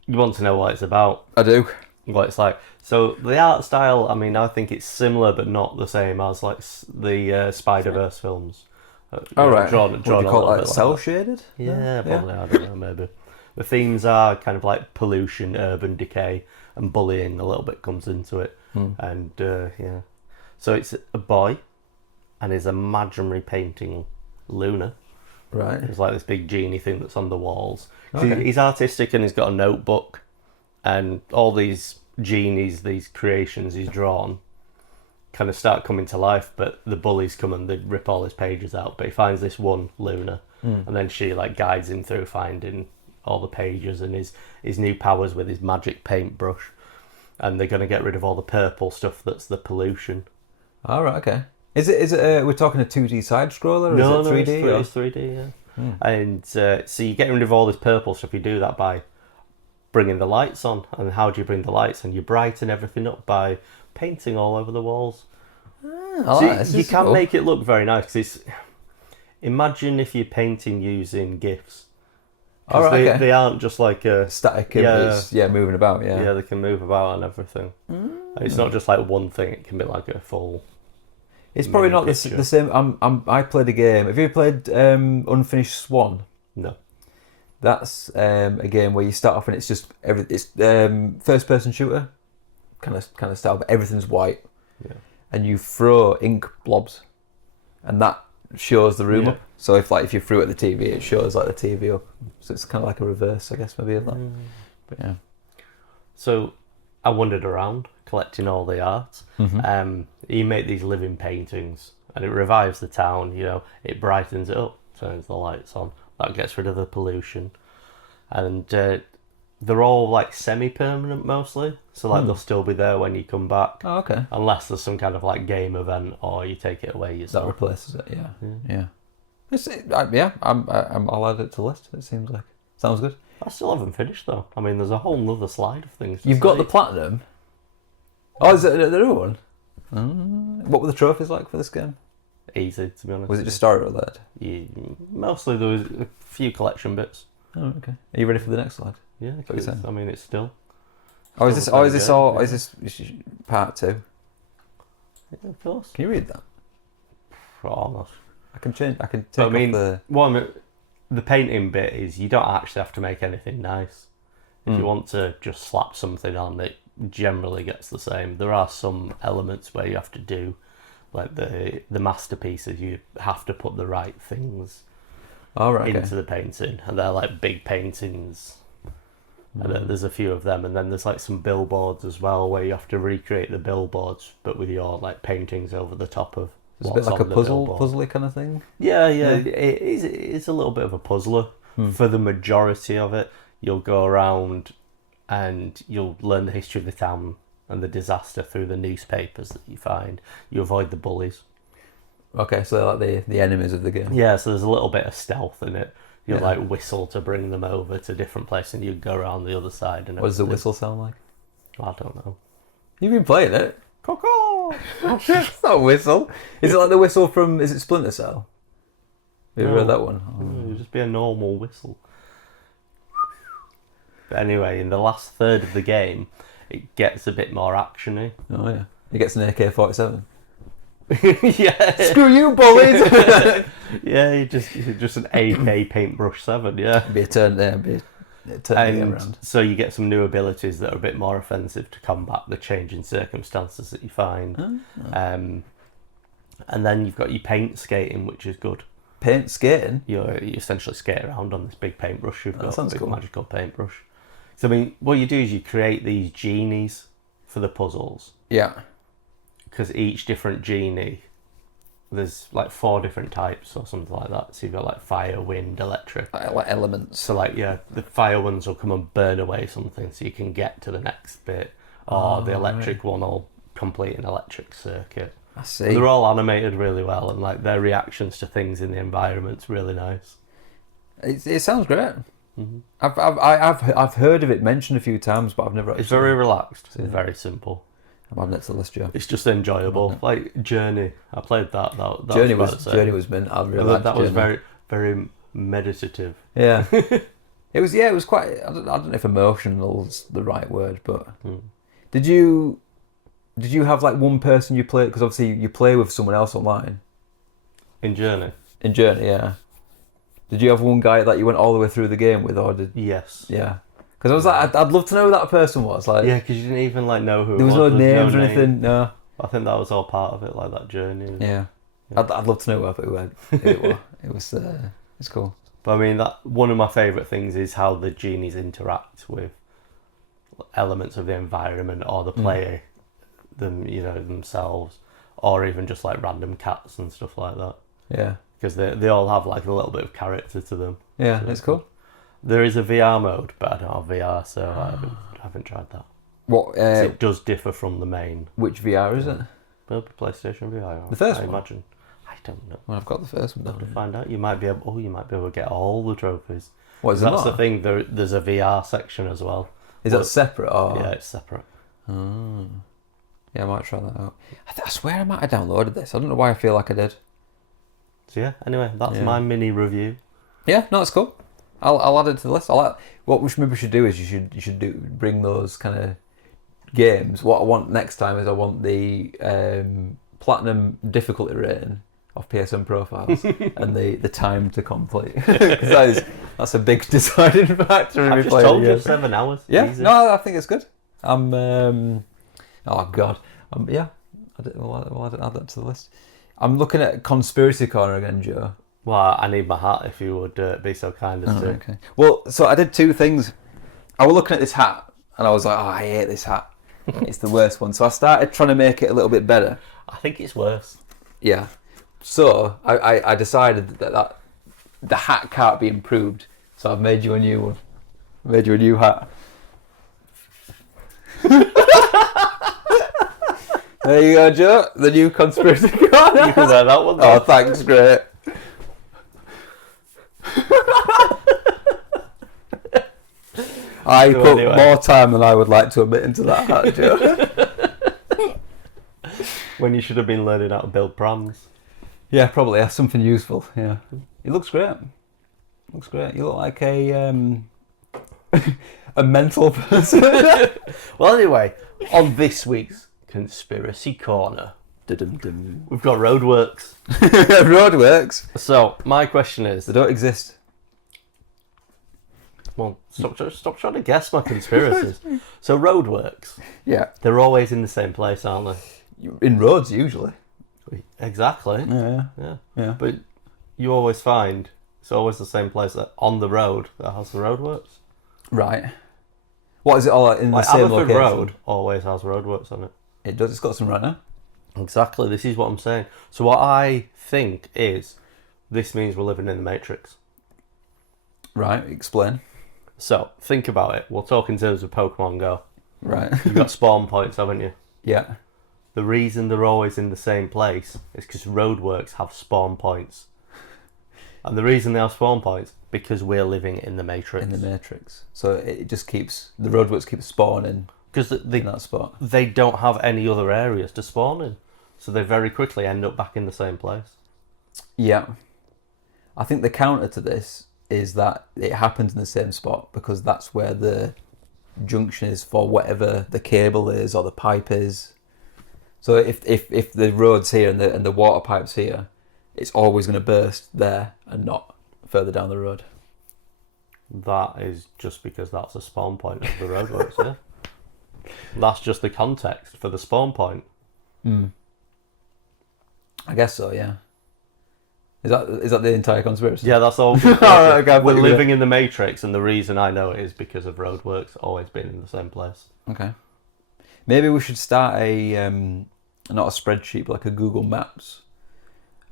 you want to know what it's about, I do. what it's like. So the art style, I mean, I think it's similar but not the same as like the Spider-Verse films. All right. Drawn What do you a call little it? bit Cell like shaded? that. Yeah, probably. I don't know, maybe. The themes are kind of like pollution, urban decay, and bullying a little bit comes into it. And yeah. So it's a boy, and he's imaginary painting Luna. Right. It's like this big genie thing that's on the walls. Okay. He's artistic and he's got a notebook, and all these genies, these creations he's drawn, kind of start coming to life. But the bullies come and they rip all his pages out. But he finds this one Luna, and then she like guides him through finding all the pages and his new powers with his magic paintbrush. And they're going to get rid of all the purple stuff that's the pollution. All right. Okay. Is it? We're talking a 2D side scroller, or No, is it 3D? it's 3D, yeah. And so you get rid of all this purple stuff. You do that by bringing the lights on. And how do you bring the lights on? You brighten everything up by painting all over the walls. So you can make it look very nice. Cause imagine if you're painting using GIFs. All right, okay. They aren't just like a static images. Yeah, moving about. Yeah. Yeah, they can move about and everything. It's not just like one thing. It can be like a full. It's probably mini not the picture. same. I played a game. Have you played Unfinished Swan? No. That's a game where you start off and it's just it's first person shooter kind of style, but everything's white. Yeah. And you throw ink blobs, and that shows the room Yeah. up. So if you threw it at the TV, it shows like the TV up. So it's kind of like a reverse, I guess, maybe of that. But yeah. So I wandered around collecting all the art. You make these living paintings, and it revives the town. You know, it brightens it up, turns the lights on. That gets rid of the pollution, and they're all like semi-permanent mostly. So like they'll still be there when you come back. Oh, okay. Unless there's some kind of like game event or you take it away That yourself. replaces it. Yeah. I'll add it to the list. It seems like sounds good. I still haven't finished though. I mean, there's a whole nother slide of things. You've got the platinum. Oh, is it the other one? What were the trophies like for this game? Easy, to be honest. Was it just story related? Yeah, mostly there was a few collection bits. Oh, okay. Are you ready for the next slide? Yeah, what you're saying. I mean, it's still. Oh, is this? Still Oh, the is this same all? game, Is this part 2? Yeah, of course. Can you read that? Almost. I can change. I can take But I mean, off the painting bit is you don't actually have to make anything nice. If you want to just slap something on, it generally gets the same. There are some elements where you have to do, like the masterpieces, you have to put the right things into the painting, and they're like big paintings. And there's a few of them, and then there's like some billboards as well where you have to recreate the billboards, but with your like paintings over the top of. It's a bit like a puzzly kind of thing. Yeah. It's a little bit of a puzzler. For the majority of it, you'll go around and you'll learn the history of the town and the disaster through the newspapers that you find. You avoid the bullies. Okay, so they're like the enemies of the game. Yeah, so there's a little bit of stealth in it. You'll like whistle to bring them over to different places, and you go around the other side. And What does the whistle sound like? I don't know. You've been playing it. Caw-caw! It's not a whistle. Is it like the whistle from? Is it Splinter Cell? Have you heard that one? It would just be a normal whistle. But anyway, in the last third of the game, it gets a bit more actiony. Oh yeah. He gets an AK-47. Yeah. Screw you, bullies! Yeah, you're just an AK paintbrush 7, yeah. Be a turn there. Be a turn the game And around. so you get some new abilities that are a bit more offensive to combat the changing circumstances that you find. And then you've got your paint skating, which is good. Paint skating. You essentially skate around on this big paintbrush. You've got a big cool. magical paintbrush. So I mean, what you do is you create these genies for the puzzles. Yeah. Because each different genie, there's like 4 different types or something like that. So you've got like fire, wind, electric. Like elements. So like, yeah, the fire ones will come and burn away something so you can get to the next bit. Or the electric one will complete an electric circuit. I see. They're all animated really well, and like their reactions to things in the environment's really nice. It sounds great. I've heard of it mentioned a few times, but I've never. It's very relaxed. It's very simple. I'm adding it to the list, Joe. It's just enjoyable. Like Journey, I played that. That Journey was was mint. I really liked that was Journey. very meditative. Yeah. It was quite. I don't know if emotional's the right word, but did you have like one person you play? Because obviously you play with someone else online. In Journey. In Journey, yeah. Did you have one guy that you went all the way through the game with, or did? Yes. Yeah. Because I was like, I'd love to know who that person was. Like, Yeah, because you didn't even like know who. there was it no was. names or name. anything. No. I think that was all part of it, like that journey. Yeah. I'd love to know who it was. It was. It's cool. But I mean, that one of my favourite things is how the genies interact with elements of the environment or the player, themselves, or even just like random cats and stuff like that. Yeah. Because they all have like a little bit of character to them. Yeah, So it's cool. There is a VR mode, but I don't have VR, so I haven't tried that. What? 'Cause it does differ from the main. Which VR is it? PlayStation VR. The first I one? imagine. I don't know. Well, I've got the first one. Have to find out. You might be able to get all the trophies. What is it? That's the thing. There's a VR section as well. Is that separate? Or? Yeah, it's separate. Oh. Yeah, I might try that out. I swear I might have downloaded this. I don't know why I feel like I did. So yeah. Anyway, that's my mini review. Yeah, no, it's cool. I'll add it to the list. What maybe we should do is you should bring those kind of games. What I want next time is I want the platinum difficulty rating of PSN profiles and the time to complete. 'Cause that's a big deciding factor. I've just told you 7 hours. Yeah, Easy. no, I think it's good. I'm. Oh God. Yeah. I didn't add that to the list. I'm looking at Conspiracy Corner again, Joe. Well, I need my hat if you would be so kind as to. Okay. Well, so I did 2 things. I was looking at this hat and I was like, oh, I hate this hat. It's the worst one. So I started trying to make it a little bit better. I think it's worse. Yeah. So I decided that the hat can't be improved. So I've made you a new one. Made you a new hat. There you go, Joe. The new Conspiracy Corner. You can wear that one. Oh, thanks, great. I put more time than I would like to admit into that hat, Joe. When you should have been learning how to build prams. Yeah, probably. That's something useful. Yeah, it looks great. Looks great. You look like a mental person. Well, anyway, on this week's Conspiracy Corner, Dum-dum-dum. we've got roadworks. Roadworks. So my question is, They don't exist. well, stop trying to guess my conspiracies. So roadworks, Yeah, they're always in the same place, aren't in roads usually. they? Exactly. Yeah, Yeah. yeah. But you always find it's always the same place that on the road that has the roadworks. Right. What is it all in Like the same Aberford location? Road always has roadworks on it. It does. It's got some right now. Exactly. This is what I'm saying. So what I think is, this means we're living in the Matrix. Right. Explain. So think about it. We'll talk in terms of Pokemon Go. Right. You've got spawn points, haven't you? Yeah. The reason they're always in the same place is because roadworks have spawn points. And the reason they have spawn points, because we're living in the Matrix. In the Matrix. So it just keeps the roadworks keep spawning Because in that spot. they don't have any other areas to spawn in. So they very quickly end up back in the same place. Yeah. I think the counter to this is that it happens in the same spot because that's where the junction is for whatever the cable is or the pipe is. So if the road's here and the water pipe's here, it's always going to burst there and not further down the road. That is just because that's a spawn point of the roadworks, yeah? That's just the context for the spawn point. I guess so, yeah. Is that the entire conspiracy? Yeah, that's all. Okay, We're living in the Matrix, and the reason I know it is because of roadworks always being in the same place. Okay. Maybe we should start a not a spreadsheet, but like a Google Maps,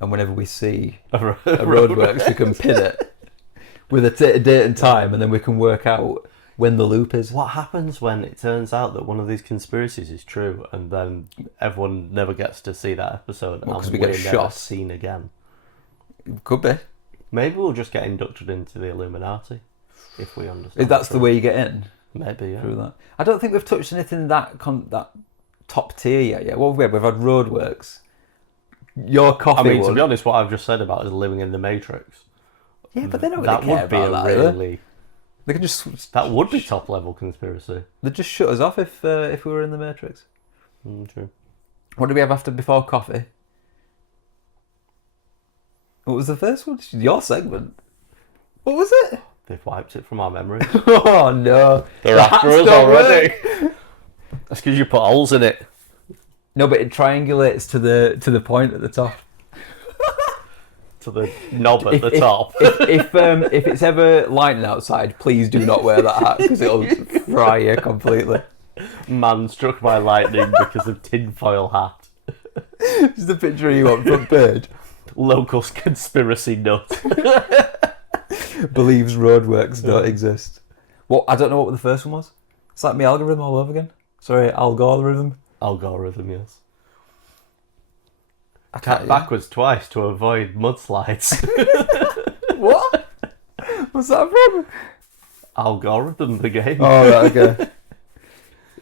and whenever we see a roadworks, we can pin it with a date and time, and then we can work out when the loop is. What happens when it turns out that one of these conspiracies is true, and then everyone never gets to see that episode, Well, 'cause and we get we're never shot. seen again? Could be. Maybe we'll just get inducted into the Illuminati if we understand. If that's the way you get in Maybe, yeah. through that. I don't think we've touched anything that top tier yet. Yeah, what have we had? We've had roadworks. Your coffee. I mean, to one. be honest, what I've just said about is living in the Matrix. Yeah, but they're not That going to care would be about a that. really. They can just. That would be top level conspiracy. They'd just shut us off if we were in the Matrix. True. What did we have before coffee? What was the first one? Your segment. What was it? They've wiped it from our memories. Oh no! They're The after hats us don't already. work. That's because you put holes in it. No, but it triangulates to the point at the top. To the knob at the top. If it's ever lightning outside, please do not wear that hat because it'll fry you completely. Man struck by lightning because of tinfoil hat. Just the picture of you on front page. Local conspiracy nut. Believes roadworks don't exist. What? I don't know what the first one was. It's like my algorithm all over again. Sorry, algorithm. Algorithm, yes. I tapped backwards twice to avoid mudslides. What? What's that from? Algorithm, the game. Oh, right, okay.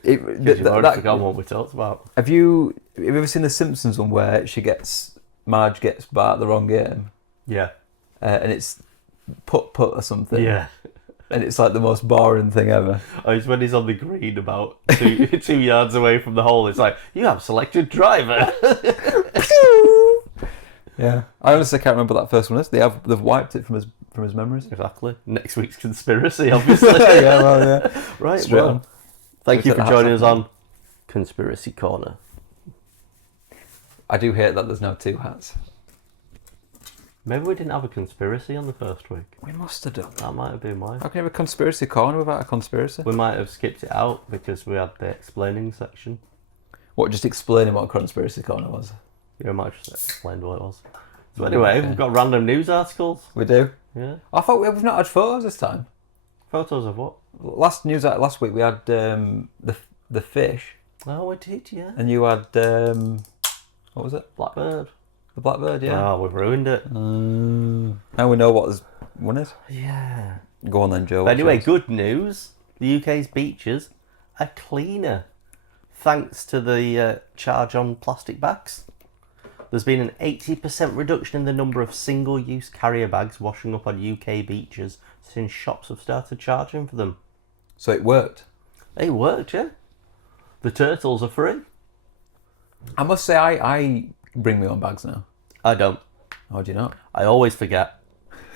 You've already forgotten what we talked about. Have you ever seen the Simpsons one where Marge gets Bart the wrong game? Yeah. And it's put or something. Yeah. And it's like the most boring thing ever. Oh, it's when he's on the green about 2 yards away from the hole. It's like, you have selected driver. Yeah, I honestly can't remember what that first one is. They've wiped it from his memories. Exactly. Next week's conspiracy, obviously. Yeah, well, yeah. Right, Straight well, on. thank you Take for the joining hats us off on Conspiracy Corner. I do hate that there's now 2 hats. Maybe we didn't have a conspiracy on the first week. We must have done. That might have been why. How can you have a conspiracy corner without a conspiracy? We might have skipped it out because we had the explaining section. What, just explaining what a conspiracy corner was? You might have just explained what it was. So anyway, we've got random news articles. We do. Yeah. I thought we've not had photos this time. Photos of what? Last week we had the fish, Oh, we did, yeah. and you had what was it? Blackbird. The blackbird, yeah. Oh, we've ruined it. Now we know what this one is. Yeah. Go on then, Joe. But anyway, good news. The UK's beaches are cleaner thanks to the charge on plastic bags. There's been an 80% reduction in the number of single-use carrier bags washing up on UK beaches since shops have started charging for them. So it worked. It worked, yeah. The turtles are free. I must say, I bring my own bags now. I don't. How do you not? I always forget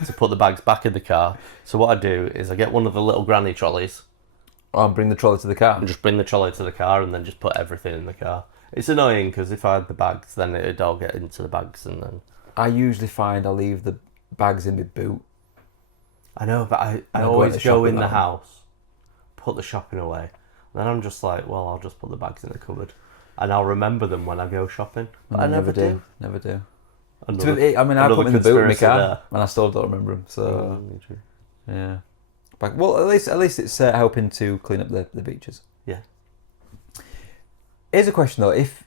to put the bags back in the car. So what I do is I get one of the little granny trolleys Oh, and bring the trolley to the car. and just bring the trolley to the car and then just put everything in the car. It's annoying because if I had the bags, then it'd all get into the bags and then... I usually find I leave the bags in my boot. I know, but I go always in the go shop in with the that. house, put the shopping away. Then I'm just like, well, I'll just put the bags in the cupboard. And I'll remember them when I go shopping. But I never do. Never do. Another- I mean, I another put them in the boot in my conspiracy car, there. and I still don't remember them. So True. yeah. But, well, at least it's helping to clean up the beaches. Yeah. Here's a question though: if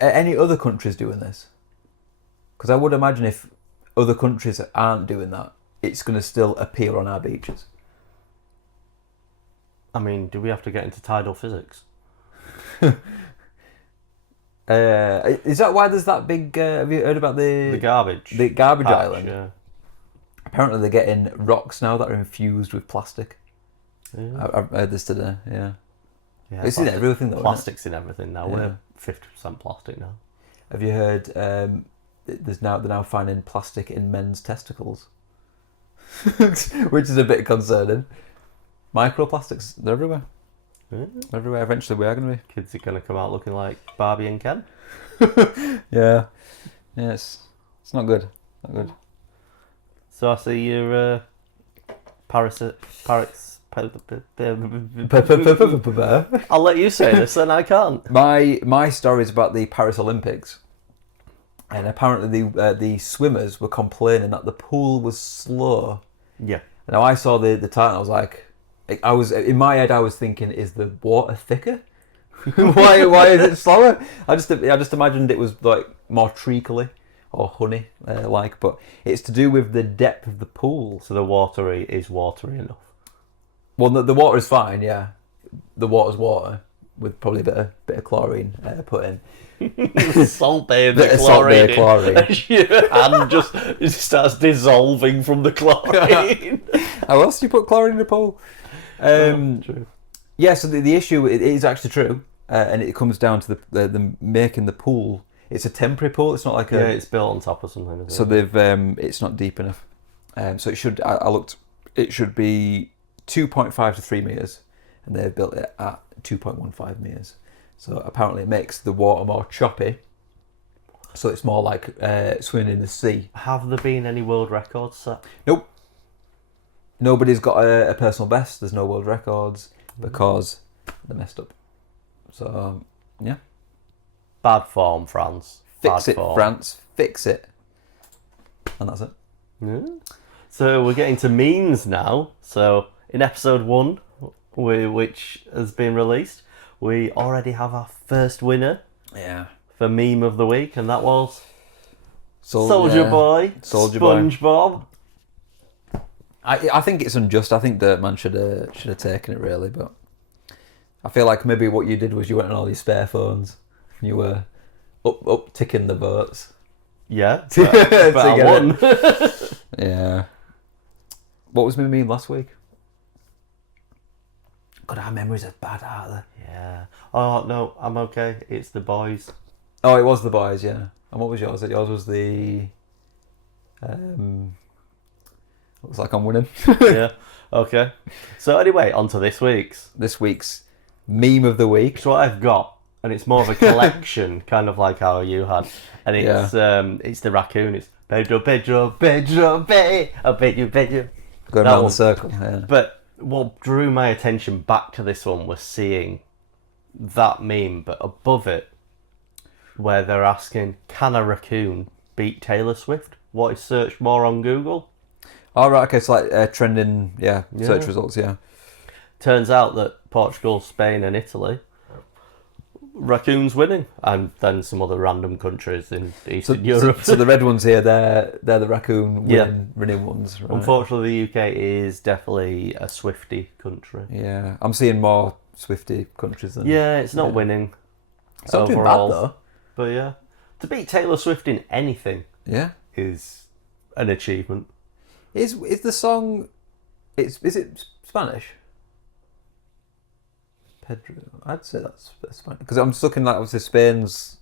any other countries doing this, because I would imagine if other countries aren't doing that, it's going to still appear on our beaches. I mean, do we have to get into tidal physics? Is that why there's that big? Have you heard about The garbage. the garbage patch, island? Yeah. Apparently, they're getting rocks now that are infused with plastic. Yeah. I've heard this today. Yeah, Yeah, it's in everything though. Isn't it? Plastics in everything now. Yeah. We're 50% plastic now. Have you heard? They're now finding plastic in men's testicles, which is a bit concerning. Microplastics, they're everywhere. Yeah. Everywhere. Eventually, we are going to Kids are going to come out looking like Barbie and Ken. be. Yeah. It's not good. Not good. So I see your Paris. I'll let you say this, then I can't. My story is about the Paris Olympics, and apparently the swimmers were complaining that the pool was slow. Yeah. Now I saw the title, I was like, in my head I was thinking, is the water thicker? why is it slower? I just imagined it was like more treacly or honey like, but it's to do with the depth of the pool. So the watery is watery enough. Well, the water is fine, yeah. The water's water with probably a bit of chlorine put in. Salt Bay Bit of Salt Bay chlorine. And just it starts dissolving from the chlorine. How else do you put chlorine in a pool? True. Yeah, so the issue, it is actually true, and it comes down to the making the pool. It's a temporary pool. It's not like it's built on top of something. Isn't so it? they've it's not deep enough. So it should. I looked. It should be 2.5 to 3 meters, and they've built it at 2.15 meters. So apparently it makes the water more choppy. So it's more like swimming in the sea. Have there been any world records set? Nope. Nobody's got a personal best. There's no world records because they're messed up. So yeah. Bad form, France. Fix Bad it, form. France. Fix it. And that's it. Yeah. So we're getting to memes now. So in episode 1, which has been released, we already have our first winner Yeah. for meme of the week, and that was Soldier Boy, Soldier Boy. SpongeBob. I think it's unjust. I think Dirtman should have taken it really, but I feel like maybe what you did was you went on all your spare phones and you were up ticking the votes. Yeah, but I get won. Yeah. What was my meme last week? God, our memories are bad, aren't they? Yeah. Oh no, I'm okay. It's the boys. Oh, it was the boys, yeah. And what was yours? Yours was the... looks like I'm winning. Yeah. Okay. So anyway, on to this week's. This week's meme of the week. It's what I've got, and it's more of a collection, kind of like how you had. And it's the raccoon. It's Pedro, Pedro, Pedro, Pe. I bet you, Pedro. Going That around the one. circle. Yeah. But what drew my attention back to this one was seeing that meme, but above it, where they're asking, can a raccoon beat Taylor Swift? What is searched more on Google? Oh, right, okay, so like trending, search results, yeah. Turns out that Portugal, Spain and Italy, raccoons winning, and then some other random countries in Eastern Europe. So the red ones here, they're the raccoon winning ones, right? Unfortunately, the UK is definitely a Swiftie country. Yeah, I'm seeing more Swiftie countries than... Yeah, it's not winning It's not too bad, though. But yeah, to beat Taylor Swift in anything is an achievement. Is the song... Is it Spanish? Pedro? I'd say that's Spanish. Because I'm just looking like, obviously, Spain's...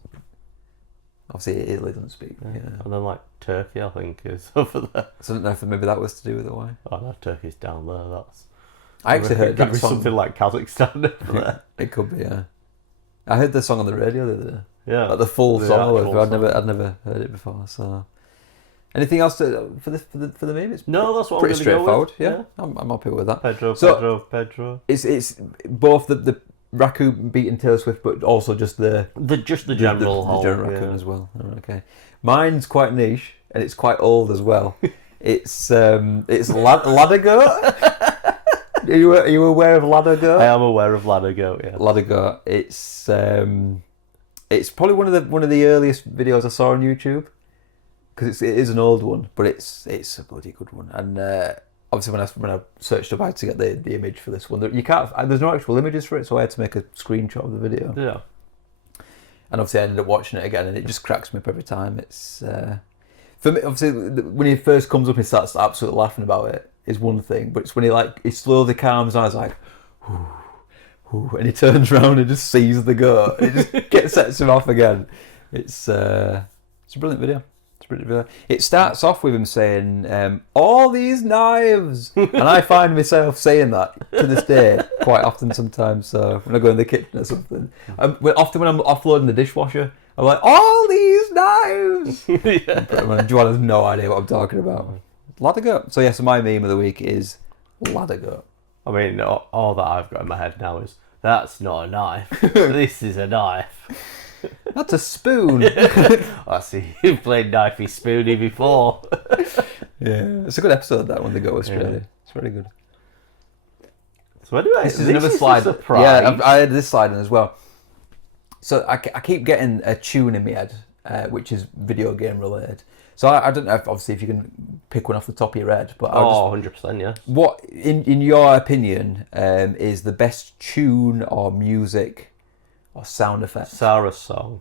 Obviously, Italy doesn't speak. Yeah. And then, like, Turkey, I think, is over there. So I don't know if maybe that was to do with it, why? Oh, no, Turkey's down there, that's... I actually heard that song... something like Kazakhstan over there. It could be, yeah. I heard the song on the radio the other day. Yeah. Like the full song. actual I'd song. never heard it before, so... Anything else for the meme? It's No, that's what pretty I'm gonna straightforward. Go with. Yeah, I'm happy with that. Pedro. It's both the raccoon beating Taylor Swift, but also just the general whole, general raccoon as well. Okay, mine's quite niche and it's quite old as well. It's ladder goat. Are you aware of ladder goat? I am aware of ladder goat. Yeah, ladder goat. It's probably one of the earliest videos I saw on YouTube. Because it is an old one, but it's a bloody good one. And obviously, when I searched up, I had to get the image for this one. There's no actual images for it, so I had to make a screenshot of the video. Yeah. And obviously, I ended up watching it again, and it just cracks me up every time. It's for me. Obviously, when he first comes up, he starts absolutely laughing about it. Is one thing, but it's when he slowly calms down. It's like, whoo, and he turns around and just sees the goat. It just sets him off again. It's a brilliant video. It starts off with him saying, all these knives. And I find myself saying that to this day quite often sometimes. So when I go in the kitchen or something. Often when I'm offloading the dishwasher, I'm like, all these knives. Joanne has no idea what I'm talking about. Ladder goat. So so my meme of the week is ladder goat. I mean, all that I've got in my head now is, that's not a knife. This is a knife. That's a spoon. I see you've played Knifey Spoony before. Yeah, it's a good episode, that one, they go to Australia. Yeah. It's very good. So anyway, this is another slide. Yeah, I had this slide in as well. So I keep getting a tune in my head, which is video game related. So I don't know if you can pick one off the top of your head, but 100%, yeah. What, in your opinion, is the best tune or music or sound effect? Sarah's song.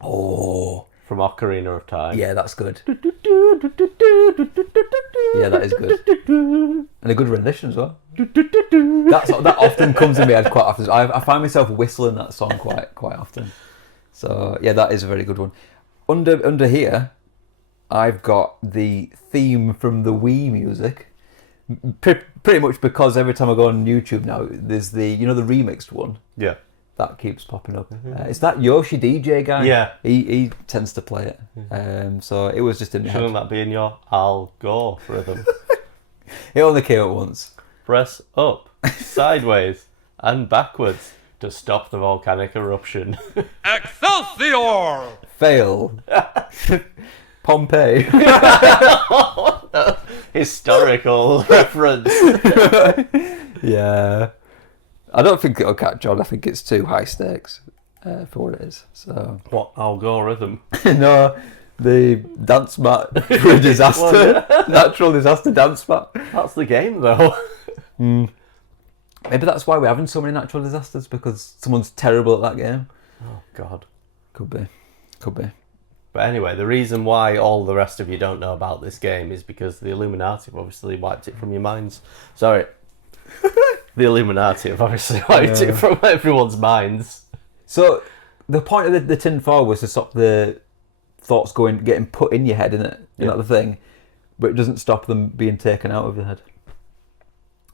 Oh. From Ocarina of Time. Yeah, that's good. Yeah, that is good. And a good rendition as well. That often comes in my head quite often. I find myself whistling that song quite often. So yeah, that is a very good one. Under here, I've got the theme from the Wii music. Pretty much because every time I go on YouTube now, there's the remixed one. Yeah. That keeps popping up. It's that Yoshi DJ guy. Yeah. He tends to play it. So it was just in my head. Shouldn't that be in your Al Gore rhythm? It only came up once. Press up, sideways, and backwards to stop the volcanic eruption. Excelsior! Fail. Pompeii. Oh, no. Historical reference. Yeah. I don't think it'll catch on. I think it's too high stakes for what it is. So What, Al Gore rhythm? no, the dance mat for a disaster. Natural disaster dance mat. That's the game, though. Maybe that's why we're having so many natural disasters, because someone's terrible at that game. Oh, God. Could be. But anyway, the reason why all the rest of you don't know about this game is because the Illuminati have obviously wiped it from your minds. Sorry. The Illuminati have obviously wiped it from everyone's minds. So the point of the tin foil was to stop the thoughts getting put in your head, innit? You know the thing, but it doesn't stop them being taken out of your head.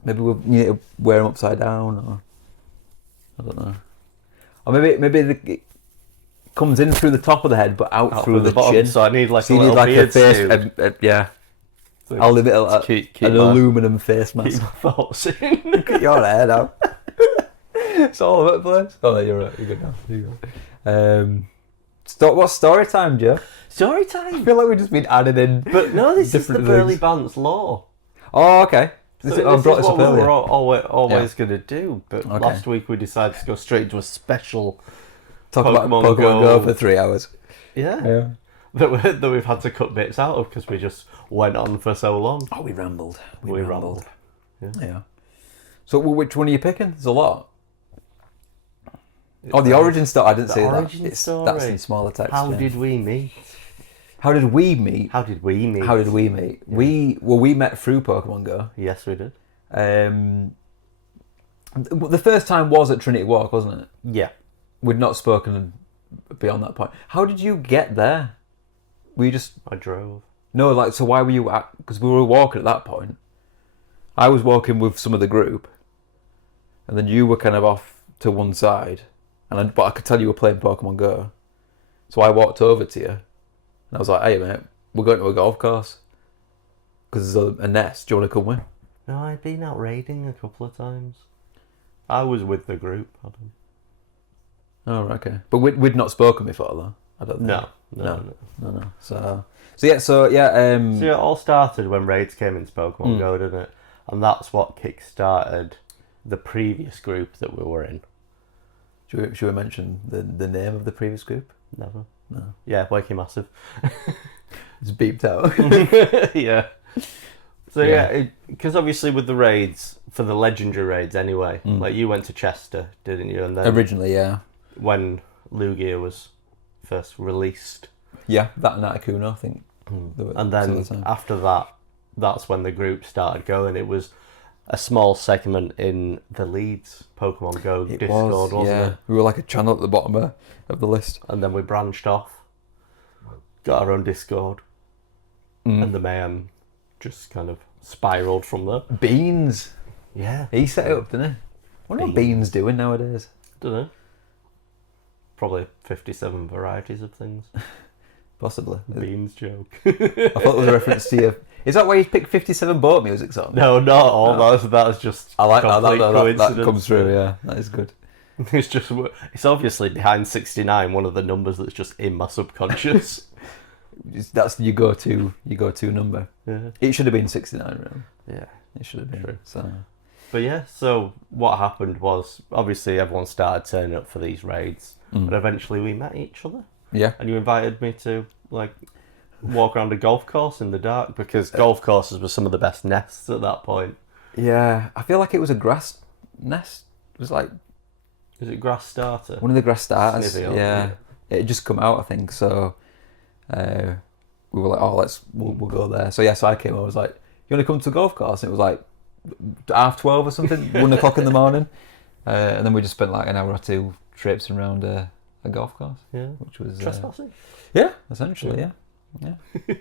Maybe we need to wear them upside down, or I don't know, or maybe it comes in through the top of the head, but out through the bottom, chin. so I need like So a you need little like a beard face, suit. yeah. So I'll leave it keep an my- aluminum face Keep mask. my thoughts in. Look at your hair now. It's all over the place. Oh, no, you're right. You're good now. You're good. What's story time, Joe? Story I time. feel like we've just been added in. But no, this is the different Burly things. Bants law. Oh, okay. So I this brought is this up what we earlier. were always going to do, but Okay. last week we decided to go straight into a special Talk about Pokemon Pokemon Go. Go for 3 hours. that we've had to cut bits out of because we just went on for so long. Oh, we rambled. We rambled. Yeah. So which one are you picking? There's a lot. Oh, the origin story. I didn't The see that. origin story. That's in smaller text. How yeah. did we meet? How did we meet? How did we meet? How did we meet? We met through Pokemon Go. Yes, we did. The first time was at Trinity Walk, wasn't it? Yeah. We'd not spoken beyond that point. How did you get there? Were you just I drove. no? Like, so why were you? Because we were walking at that point. I was walking with some of the group, and then you were kind of off to one side, but I could tell you were playing Pokemon Go. So I walked over to you, and I was like, "Hey, mate, we're going to a golf course because there's a nest. Do you want to come with?" No, I'd been out raiding a couple of times. I was with the group. Oh, right, okay. But we'd not spoken before, though. I don't think. No. So yeah. So it all started when raids came into Pokemon Go, didn't it? And that's what kick-started the previous group that we were in. Should we mention the name of the previous group? Never. No. Yeah, Wakey Massive. It's beeped out. Yeah. So yeah, because obviously with the raids, for the legendary raids anyway, like you went to Chester, didn't you? And then Originally, yeah. when Lugia was first released. Yeah, that and Articuno, I think. And then after that, that's when the group started going. It was a small segment in the Leeds Pokemon Go Discord, wasn't it? We were like a channel at the bottom of the list. And then we branched off, got our own Discord, and the mayhem just kind of spiraled from there. Beans. Yeah. He set it up, didn't he? I wonder what Beans doing nowadays. Don't know. Probably 57 varieties of things. Possibly. Beans joke. I thought it was a reference to you. Is that why you picked 57 boat music songs? No, not all. That's just I like that. complete That coincidence. comes through, yeah. That is good. It's obviously behind 69, one of the numbers that's just in my subconscious. That's your go-to number. Yeah. It should have been 69, really. Yeah. It should have been. True. So. But yeah, so what happened was obviously everyone started turning up for these raids, and eventually we met each other. Yeah. And you invited me to like walk around a golf course in the dark because golf courses were some of the best nests at that point. Yeah, I feel like it was a grass nest. It was like Is it grass starter? one of the grass starters. Snivy, Yeah, it had just come out, I think. So we were like, "Oh, we'll go there." So yeah, so I came. I was like, "You want to come to a golf course?" And it was like 12:30 or something, 1:00 in the morning, and then we just spent like an hour or two traipsing around a golf course. Yeah, which was trespassing. Yeah, essentially, yeah.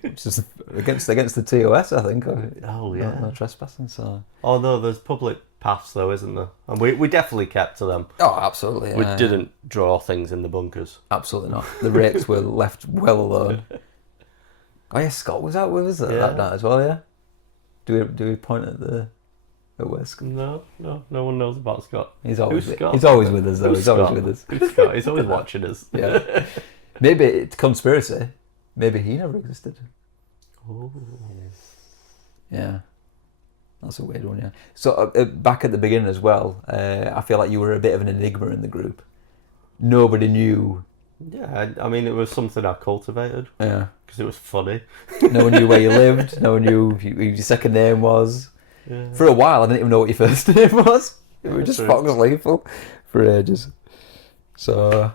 Which is against the TOS, I think. Oh yeah, no trespassing. So. Oh no, there's public paths though, isn't there? And we definitely kept to them. Oh, absolutely. Yeah. We didn't draw things in the bunkers. Absolutely not. The rakes were left well alone. Oh yeah, Scott was out with us that night as well. Yeah. Do we point at where Scott? No one knows about Scott. He's always Who's Scott? He's always with us though. Who's He's always Scott? with us. Who's Scott? He's always watching us. Yeah. Maybe it's conspiracy. Maybe he never existed. Oh. Yeah. That's a weird one, yeah. So back at the beginning as well, I feel like you were a bit of an enigma in the group. Nobody knew. Yeah, I mean, it was something I cultivated. Yeah. Because it was funny. No one knew where you lived. No one knew who your second name was. Yeah. For a while, I didn't even know what your first name was. We were just True. Fox Lethal for ages. So,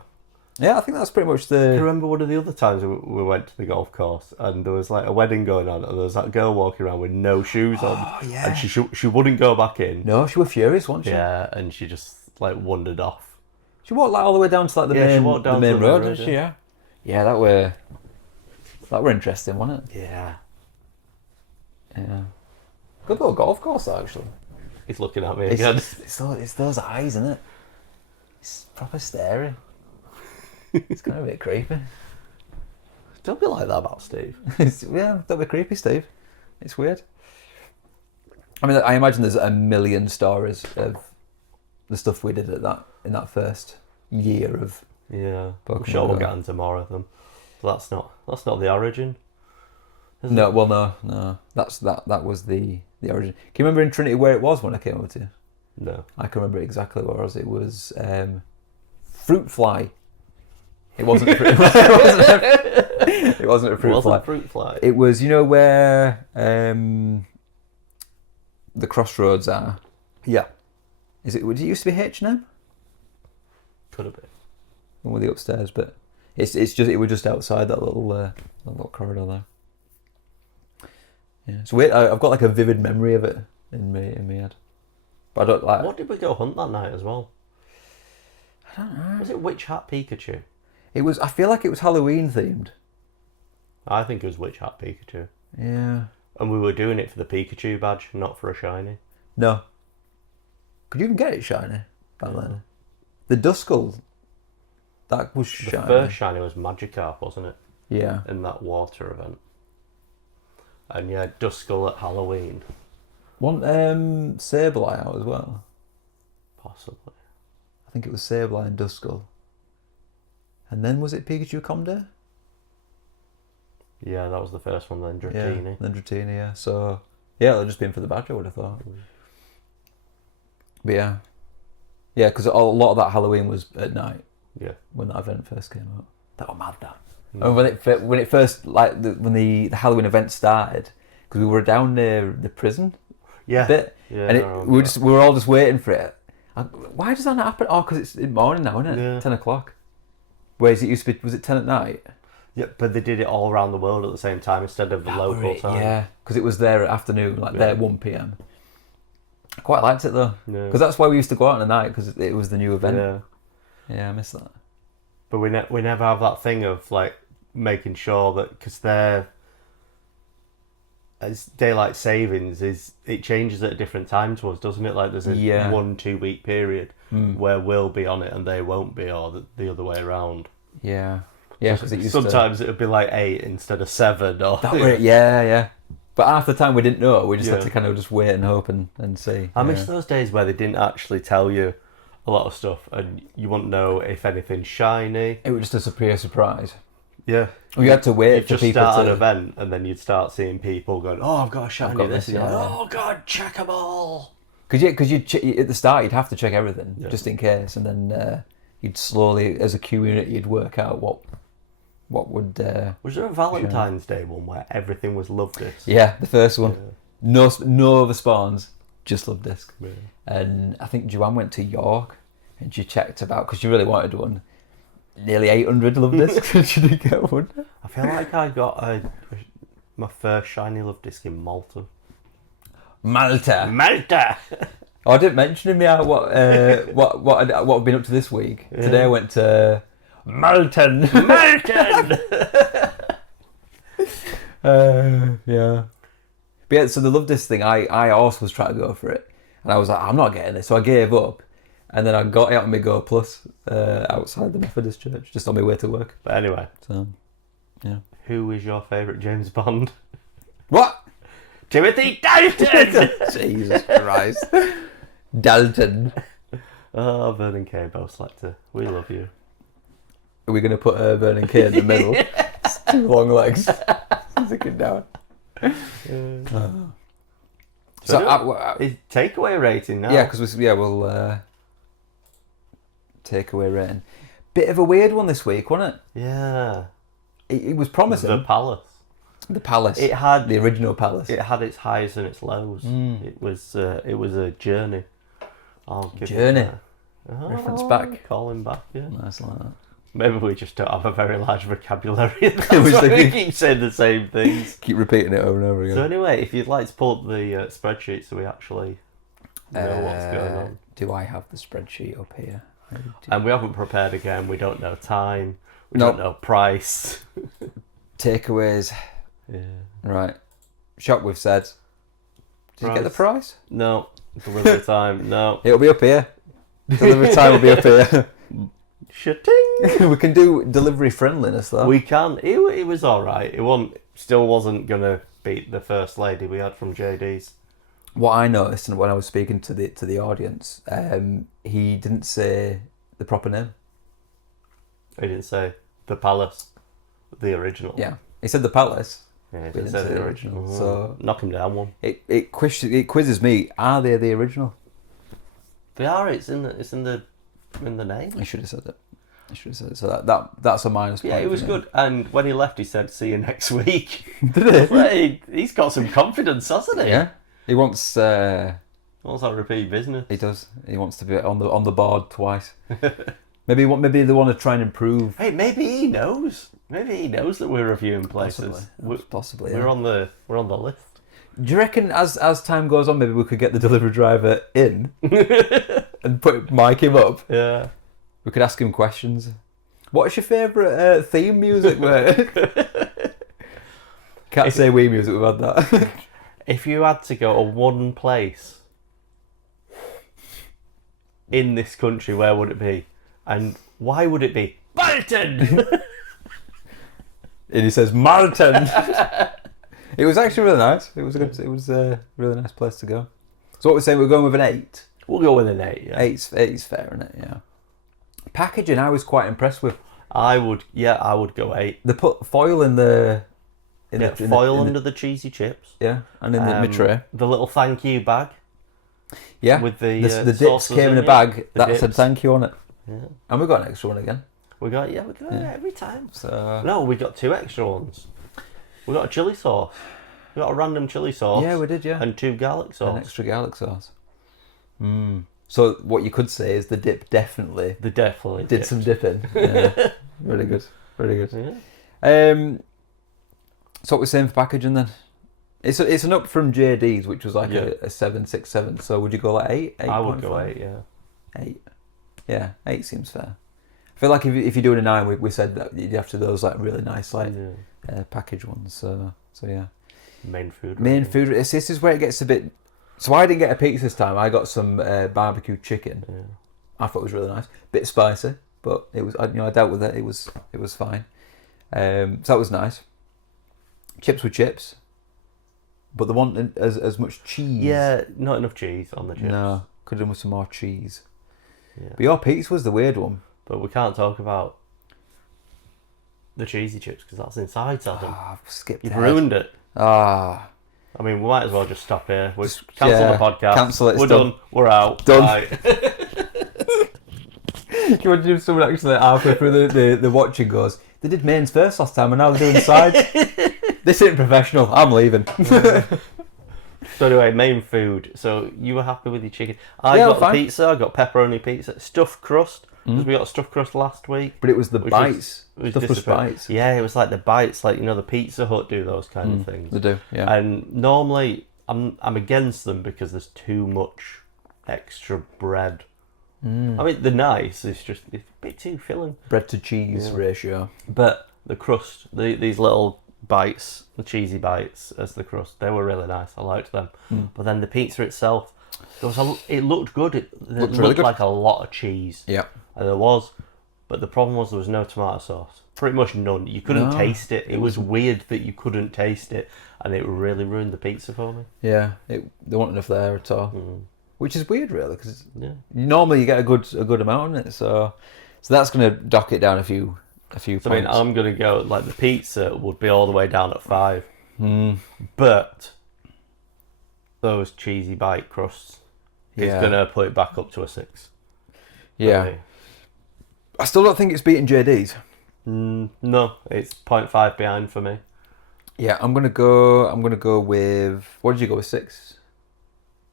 yeah, I think that's pretty much I the... remember one of the other times we went to the golf course and there was like a wedding going on and there was that girl walking around with no shoes on. Oh, yeah. And she wouldn't go back in. No, she was furious, wasn't she? Yeah, and she just like wandered off. She walked like all the way down to like the Yeah, she main, walked down the main to the road, road, didn't she? Yeah. Yeah, that way... That were interesting, wasn't it? Yeah. Yeah. Good little golf course, though, actually. He's looking at me again. It's those eyes, isn't it? It's proper staring. It's kind of a bit creepy. Don't be like that about Steve. Yeah, don't be creepy, Steve. It's weird. I mean, I imagine there's a million stories of the stuff we did in that first year of Yeah. Pokemon I'm sure we'll Go. get into more of them. But that's not the origin. No, well, no. That was the origin. Can you remember in Trinity where it was when I came over to you? No. I can remember exactly where it was. It was fruit fly. It wasn't a fruit fly. It wasn't a fruit fly. Fruit fly. It was, you know, where the crossroads are. Yeah. Did it used to be H&M? Could have been. One with the upstairs, but it was just outside that little corridor there. Yeah, it's weird. I've got like a vivid memory of it in my head, but I don't like. What did we go hunt that night as well? I don't know. Was it Witch Hat Pikachu? It was. I feel like it was Halloween themed. I think it was Witch Hat Pikachu. Yeah. And we were doing it for the Pikachu badge, not for a shiny. No. Could you even get it shiny back then? The Duskull. That was The shiny. first shiny was Magikarp, wasn't it? Yeah. In that water event. And yeah, Duskull at Halloween. One Sableye out as well. Possibly. I think it was Sableye and Duskull. And then was it Pikachu Comday? Yeah, that was the first one, then Dratini. Yeah, then Dratini, yeah. So, yeah, they'd just been for the badge, I would have thought. But yeah. Yeah, because a lot of that Halloween was at night. Yeah. When that event first came out. That was mad, that. Mm. And when it first, like, when the Halloween event started, because we were down near the prison Yeah. a bit, Yeah, and we were all just waiting for it. Why does that not happen? Oh, because it's in the morning now, isn't it? Yeah. 10 o'clock. Whereas it used to be, was it 10 at night? Yeah, but they did it all around the world at the same time instead of the local time. Yeah, because it was there at afternoon, like there at 1 p.m. I quite liked it though, because that's why we used to go out at night, because it was the new event. Yeah. Yeah, I miss that. But we never have that thing of like making sure that, because they're, as daylight savings it changes at a different time to us, doesn't it? Like there's a 1-2 week period where we'll be on it and they won't be, or the other way around. Yeah, yeah, because it used sometimes it would be like 8 instead of 7, or that way, yeah. But half the time we didn't know. We just had to kind of just wait and hope and see. I miss those days where they didn't actually tell you a lot of stuff, and you wouldn't know if anything's shiny. It would just disappear surprise. Yeah. Well, you had to wait You'd for just people start to... an event, and then you'd start seeing people going, "Oh, I've got a shiny got this." this, And you're yeah. like, "Oh God, check them all." Because at the start you'd have to check everything just in case, and then you'd slowly, as a community, you'd work out what would. Was there a Valentine's Day one where everything was love disc? Yeah, the first one. Yeah. No other spawns, just love disc. Yeah. And I think Joanne went to York, and she checked about, because she really wanted one, nearly 800 love discs, and she didn't get one. I feel like I got my first shiny love disc in Malta. Malta. Oh, I didn't mention him yet. What I've been up to this week. Yeah. Today I went to Malton. Yeah. But yeah, so the love disc thing, I also was trying to go for it, and I was like, I'm not getting this, so I gave up, and then I got it on my Go Plus outside the Methodist Church, just on my way to work. But anyway, so yeah. Who is your favourite James Bond? What? Timothy Dalton! Jesus Christ. Dalton. Oh, Vernon K. Bo Selector. We love you. Are we going to put Vernon K in the middle? It's 2 long legs. Stick it down. His takeaway rating now. Yeah, because we'll takeaway rating. Bit of a weird one this week, wasn't it? Yeah. It was promising. The Palace. The Palace. It had the original Palace. It had its highs and its lows. It was a journey. I'll give journey. Reference back. Calling back. Yeah. Nice like that. Maybe we just don't have a very large vocabulary. That's why we keep saying the same things. Keep repeating it over and over again. So anyway, if you'd like to pull up the spreadsheet so we actually know what's going on. Do I have the spreadsheet up here? And we haven't prepared again. We don't know time. We don't know price. Takeaways. Yeah. Right. Shop we've said. Did you get the price? No. Delivery time, no. It'll be up here. Delivery time will be up here. Shitting. We can do delivery friendliness though. We can. It was alright. Still wasn't going to beat the first lady we had from JD's. What I noticed, and when I was speaking to the audience, he didn't say the proper name. He didn't say the Palace, the original. Yeah, he said the Palace. Yeah, he but didn't say the original. So knock him down one. It quizzes me. Are they the original? They are. It's in the name. I should have said it. So that's a minus point. Yeah, it was good. And when he left, he said, "See you next week." Did he? He's got some confidence, hasn't he? Yeah. He wants. Wants that repeat business. He does. He wants to be on the board twice. Maybe they want to try and improve. Hey, maybe he knows. Maybe he knows that we're reviewing places. Possibly. We're on the list. Do you reckon as time goes on, maybe we could get the delivery driver in and mic him up? Yeah. We could ask him questions. What's your favourite theme music, mate? Can't say Wii Music without that. If you had to go to one place in this country, where would it be? And why would it be Bolton? And he says Martin. It was actually really nice. It was a really nice place to go. So what we're saying, we're going with an 8. We'll go with an 8. Yeah. 8's fair, isn't it? Yeah. Packaging, I was quite impressed with. I would go 8. They put foil in the foil under the cheesy chips. Yeah, and in the tray. The little thank you bag. Yeah, with the dips sauces came in a it. bag The that dips. said thank you on it. Yeah. And we got an extra one again. We got it every time. So No, we got 2 extra ones. We got a chili sauce. We got a random chili sauce. yeah, we did. Yeah, And 2 garlic sauce. an extra garlic sauce. So what you could say is the dip definitely They definitely did some dipping. Yeah. Really good. Yeah. So what we're saying for packaging then? It's an up from JD's, which was like Yeah. a 7, 6, 7. So would you go like 8? I would go 8.5? 8, yeah. 8. Yeah, 8 seems fair. I feel like if you're doing a 9, we said that you'd have to those like really nice package ones. So yeah. Main food. Main food. This is where it gets a bit. So I didn't get a pizza this time. I got some barbecue chicken. Yeah. I thought it was really nice. Bit spicy, but it was. I dealt with it. It was fine. So that was nice. Chips were chips, but they want as much cheese. Yeah, not enough cheese on the chips. No, could have done with some more cheese. Yeah. But your pizza was the weird one. But we can't talk about the cheesy chips because that's inside, Adam. I've skipped. You've ahead. ruined it. Ah. I mean, we might as well just stop here. We'll Just- cancel yeah, the podcast. cancel it, We're it's done. done. We're out. Done. Right. Can you imagine if someone actually halfway through the watching goes, they did mains first last time and now they're doing sides? This ain't professional. I'm leaving. So anyway, main food. So you were happy with your chicken. I Yeah, got fine. pizza. I got pepperoni pizza. Stuffed crust. Because we got stuffed crust last week. But it was the Which bites. was Stuff was disappointing. bites. Yeah, it was like the bites. Like, the Pizza Hut do those kind of things. They do, yeah. And normally I'm against them because there's too much extra bread. I mean, they're nice. It's just a bit too filling. Bread to cheese ratio. But the crust, these little bites, the cheesy bites as the crust, they were really nice. I liked them. But then the pizza itself, it looked good. It looked really good. like a lot of cheese. Yeah. And there was. But the problem was there was no tomato sauce. Pretty much none. You couldn't taste it. It was weird that you couldn't taste it. And it really ruined the pizza for me. Yeah, there wasn't enough there at all. Which is weird, really, because normally you get a good amount on it. So that's going to dock it down a few points. So, I mean, I'm going to go, like, the pizza would be all the way down at 5. But those cheesy bite crusts is going to put it back up to a 6. Yeah. Okay. I still don't think it's beating JD's. No, it's 0.5 behind for me. Yeah, I'm gonna go with. What did you go with? 6.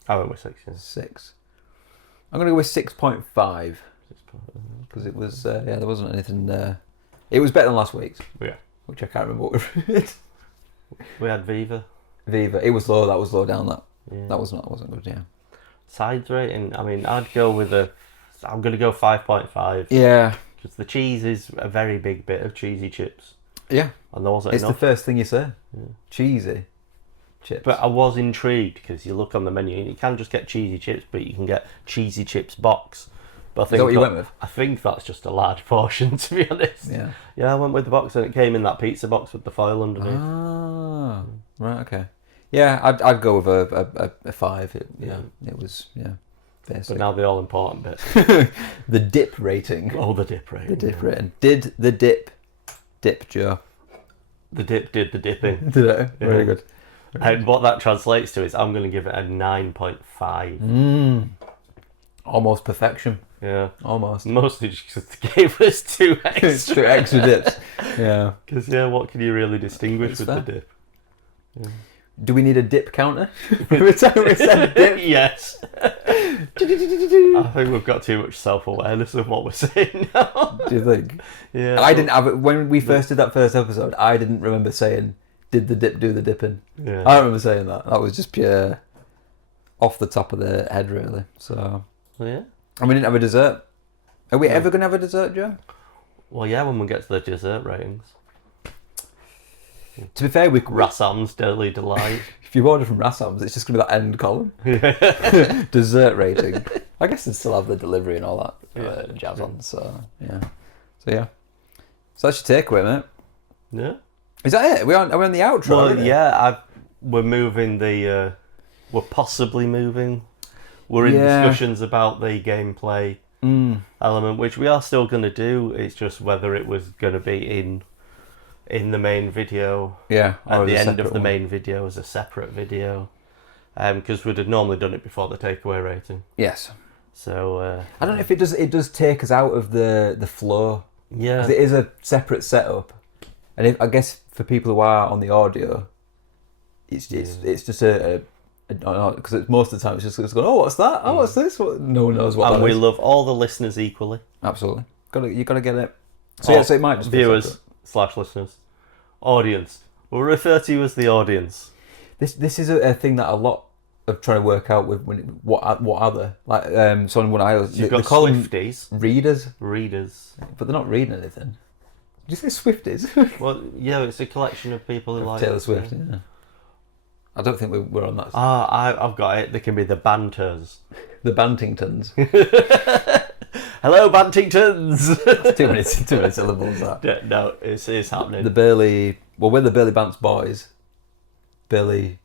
I went with 6. Yeah. 6. I'm gonna go with 6.5 because it was there wasn't anything. It was better than last week's. Yeah. Which I can't remember what we read. We had Viva. It was low. That was low down. Yeah. That wasn't good. Yeah. Sides rating. I mean, I'd go with I'm going to go 5.5. Yeah. Because the cheese is a very big bit of cheesy chips. Yeah. And there wasn't It's enough. the first thing you say. Cheesy chips. But I was intrigued because you look on the menu and you can just get cheesy chips, but you can get cheesy chips box. But I think Is that what you went with? I think that's just a large portion, to be honest. Yeah. Yeah, I went with the box and it came in that pizza box with the foil underneath. Ah, right, okay. Yeah, I'd go with a 5. It was, basic. But now the all important bit. The dip rating. Oh, the dip rating. The dip rating. Did the dip Joe? The dip did the dipping. Did it? Very good. And what that translates to is I'm going to give it a 9.5. Almost perfection. Yeah. Almost. Mostly just because they gave us 2 extra. 2 extra dips. Yeah. Because, what can you really distinguish with fair. the dip? Do we need a dip counter? Every time we said dip. Yes. I think we've got too much self-awareness of what we're saying now. Do you think? Yeah. I didn't have it when we first did that first episode. I didn't remember saying, "Did the dip do the dipping?" Yeah. I don't remember saying that. That was just pure off the top of the head, really. So, Yeah. and we didn't have a dessert. Are we ever going to have a dessert, Joe? Well, yeah, when we get to the dessert ratings. To be fair, Rassam's Daily Delight. if you order from Rassam's, it's just going to be that end column. Dessert rating. I guess they still have the delivery and all that jazz on. So yeah. So that's your takeaway, mate. Yeah. Is that it? Are we on the outro? Well, yeah, we're moving the... we're possibly moving. We're in discussions about the gameplay element, which we are still going to do. It's just whether it was going to be in the main video. Yeah. At the end of the main video as a separate video. Because we'd have normally done it before the takeaway rating. Yes. So... I don't know if it does take us out of the flow. Yeah. Because it is a separate setup. And I guess for people who are on the audio, it's just because most of the time it's just going, oh, what's that? Oh, what's this? No one knows what that is. And we love all the listeners equally. Absolutely. You got to get it. So so it might just be viewers / listeners, audience. We'll refer to you as the audience. This is a thing that a lot of trying to work out with what are they like. So when I was You've they got call them Swifties, readers, but they're not reading anything. Did you say Swifties? Well, yeah, it's a collection of people who like Taylor it, Swift. yeah. Yeah. I don't think we're on that. I've got it. They can be the Banters. The Bantingtons. Hello, Bantingtons. too many syllables. That. No, it's happening. The Burly. Well, we're the Burly Bants boys. Burly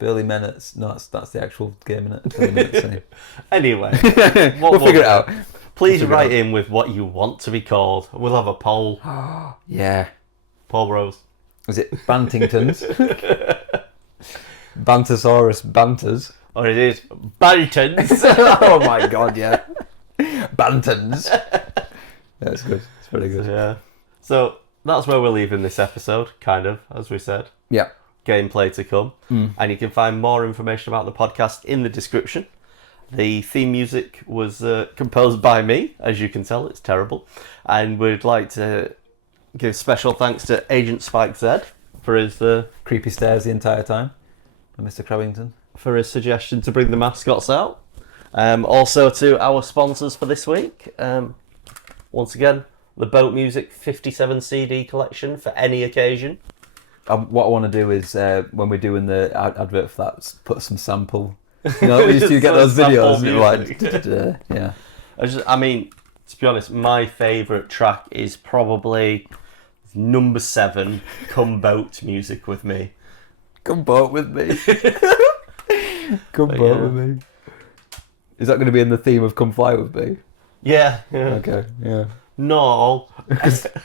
Minutes. No, that's the actual game, innit? Burly Minutes. Anyway, we'll figure it out. Please write in with what you want to be called. We'll have a poll. Yeah. Paul Rose. Is it Bantingtons? Bantosaurus Banters. Or it is Bantons. Oh my god, yeah. Bantons. Yeah, it's good. It's pretty good. Yeah. So that's where we're leaving this episode, kind of, as we said. Yeah. Gameplay to come. And you can find more information about the podcast in the description. The theme music was composed by me, as you can tell, it's terrible. And we'd like to give special thanks to Agent Spike Z for his Creepy stares the entire time. And Mr. Crowington. for his suggestion to bring the mascots out. Also to our sponsors for this week. Once again, the Boat Music 57 CD collection for any occasion. What I want to do is, when we're doing the advert for that, put some sample. You know, we used to get those videos and you're like, yeah. I mean, to be honest, my favourite track is probably number 7, Come Boat Music With Me. Come boat with me. Come boat with me. Is that going to be in the theme of Come Fly With Me? Yeah. Okay, yeah. No.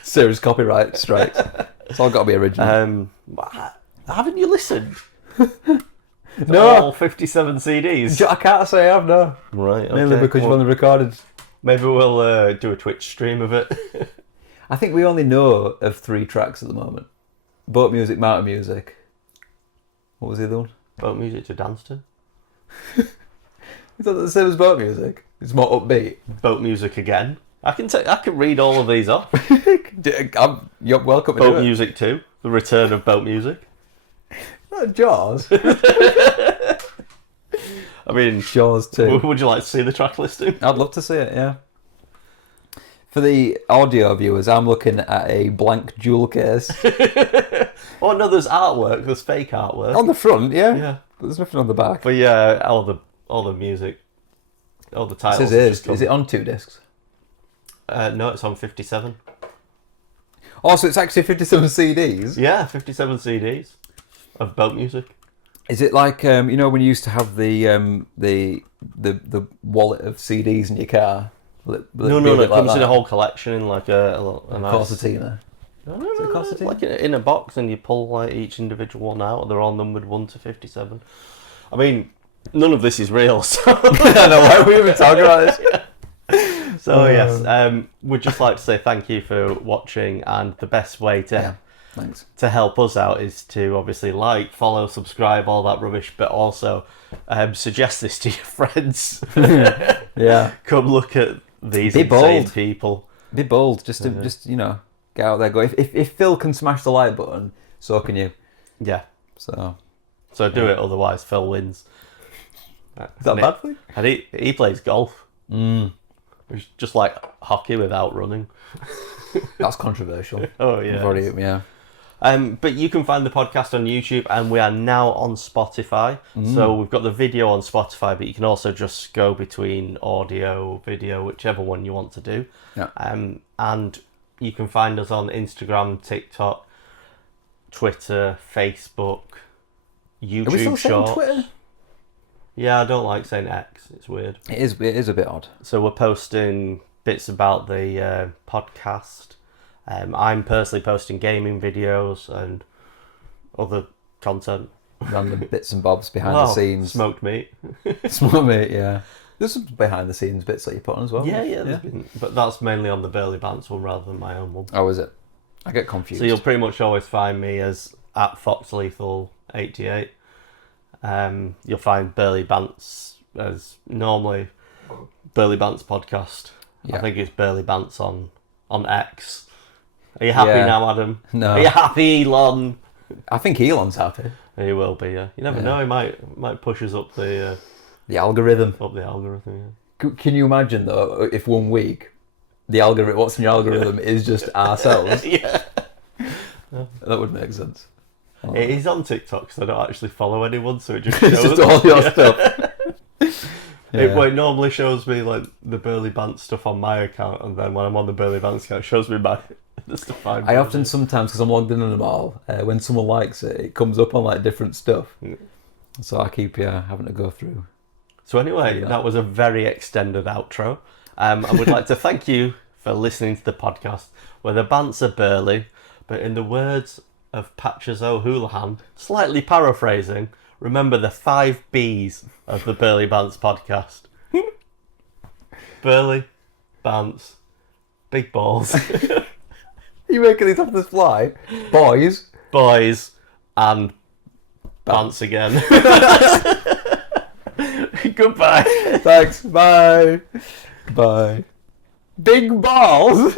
Serious copyright strikes. It's all got to be original. Haven't you listened? No. All 57 CDs. I can't say I have, no. Right, okay. Mainly because you've only recorded. Maybe we'll do a Twitch stream of it. I think we only know of 3 tracks at the moment. Boat Music, Mountain Music. What was the other one? Boat Music to dance to. Is that the same as Boat Music? It's more upbeat. Boat Music again. I can read all of these off. You're welcome to Boat do it. Music 2, The Return of Boat Music. Not Jaws. I mean, Jaws 2. would you like to see the track listing? I'd love to see it, yeah. For the audio viewers, I'm looking at a blank jewel case. Oh no, there's artwork. There's fake artwork On the front, yeah. Yeah. There's nothing on the back. But yeah, all the music, all the titles. Is it on 2 discs? No, it's on 57. Oh, so it's actually 57 CDs? Yeah, 57 CDs of boat music. Is it like when you used to have the wallet of CDs in your car? No. It comes in a whole collection in like a nice Concertina. No, it's like in a box, and you pull like each individual one out. They're all numbered 1 to 57. I mean, none of this is real, so I don't know why we even talking about this. So yes, we'd just like to say thank you for watching, and the best way Thanks. to help us out is to obviously like, follow, subscribe, all that rubbish, but also suggest this to your friends. Yeah. Come look at these Be insane bold. people. Be bold. Just get out there. Go. If Phil can smash the like button, so can you. Yeah. So Do it, otherwise Phil wins. is that a bad thing? And he plays golf. It's just like hockey without running. That's controversial. Oh yeah. Yeah. But you can find the podcast on YouTube, and we are now on Spotify. So we've got the video on Spotify, but you can also just go between audio, video, whichever one you want to do. Yeah. And you can find us on Instagram, TikTok, Twitter, Facebook, YouTube Are we still saying Shorts. Twitter? Yeah, I don't like saying X. It's weird. It is a bit odd. So we're posting bits about the podcast. I'm personally posting gaming videos and other content. Random bits and bobs behind the scenes. Smoked meat. Smart mate, yeah. There's some behind the scenes bits that you put on as well. Yeah. But that's mainly on the Burly Bants one rather than my own one. Oh, is it? I get confused. So you'll pretty much always find me as at FoxLethal88. You'll find Burly Bants as normally Burly Bants podcast. Yeah. I think it's Burly Bants on X. Are you happy now, Adam? No. Are you happy, Elon? I think Elon's happy. He will be, yeah. You never know, he might push us up the algorithm. algorithm, yeah. Can you imagine though if 1 week the algorithm, what's in your algorithm, is just ourselves? Yeah. That would make sense. It is on TikTok, so I don't actually follow anyone, so it just shows. It's just all your stuff. It normally shows me like the Burly Bants stuff on my account, and then when I'm on the Burly Bants account, it shows me the stuff I often sometimes, because I'm logged in on them all, when someone likes it, it comes up on like different stuff. So I keep having to go through. So anyway, that was a very extended outro. I would like to thank you for listening to the podcast, where the bants are burly, but in the words of Patches O'Houlihan, slightly paraphrasing, remember the 5 B's of the Burly Bants podcast. Burly, Bants, big balls. Are you making these off the fly? Boys, and Bants again. Goodbye. Thanks. Bye. Bye. Big balls.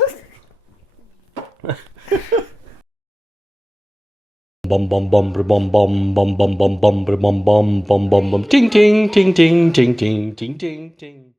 Bum bum bum bum bum bum bum bum bum bum bum bum bum bum ting ting ting ting ting ting ting ting ting.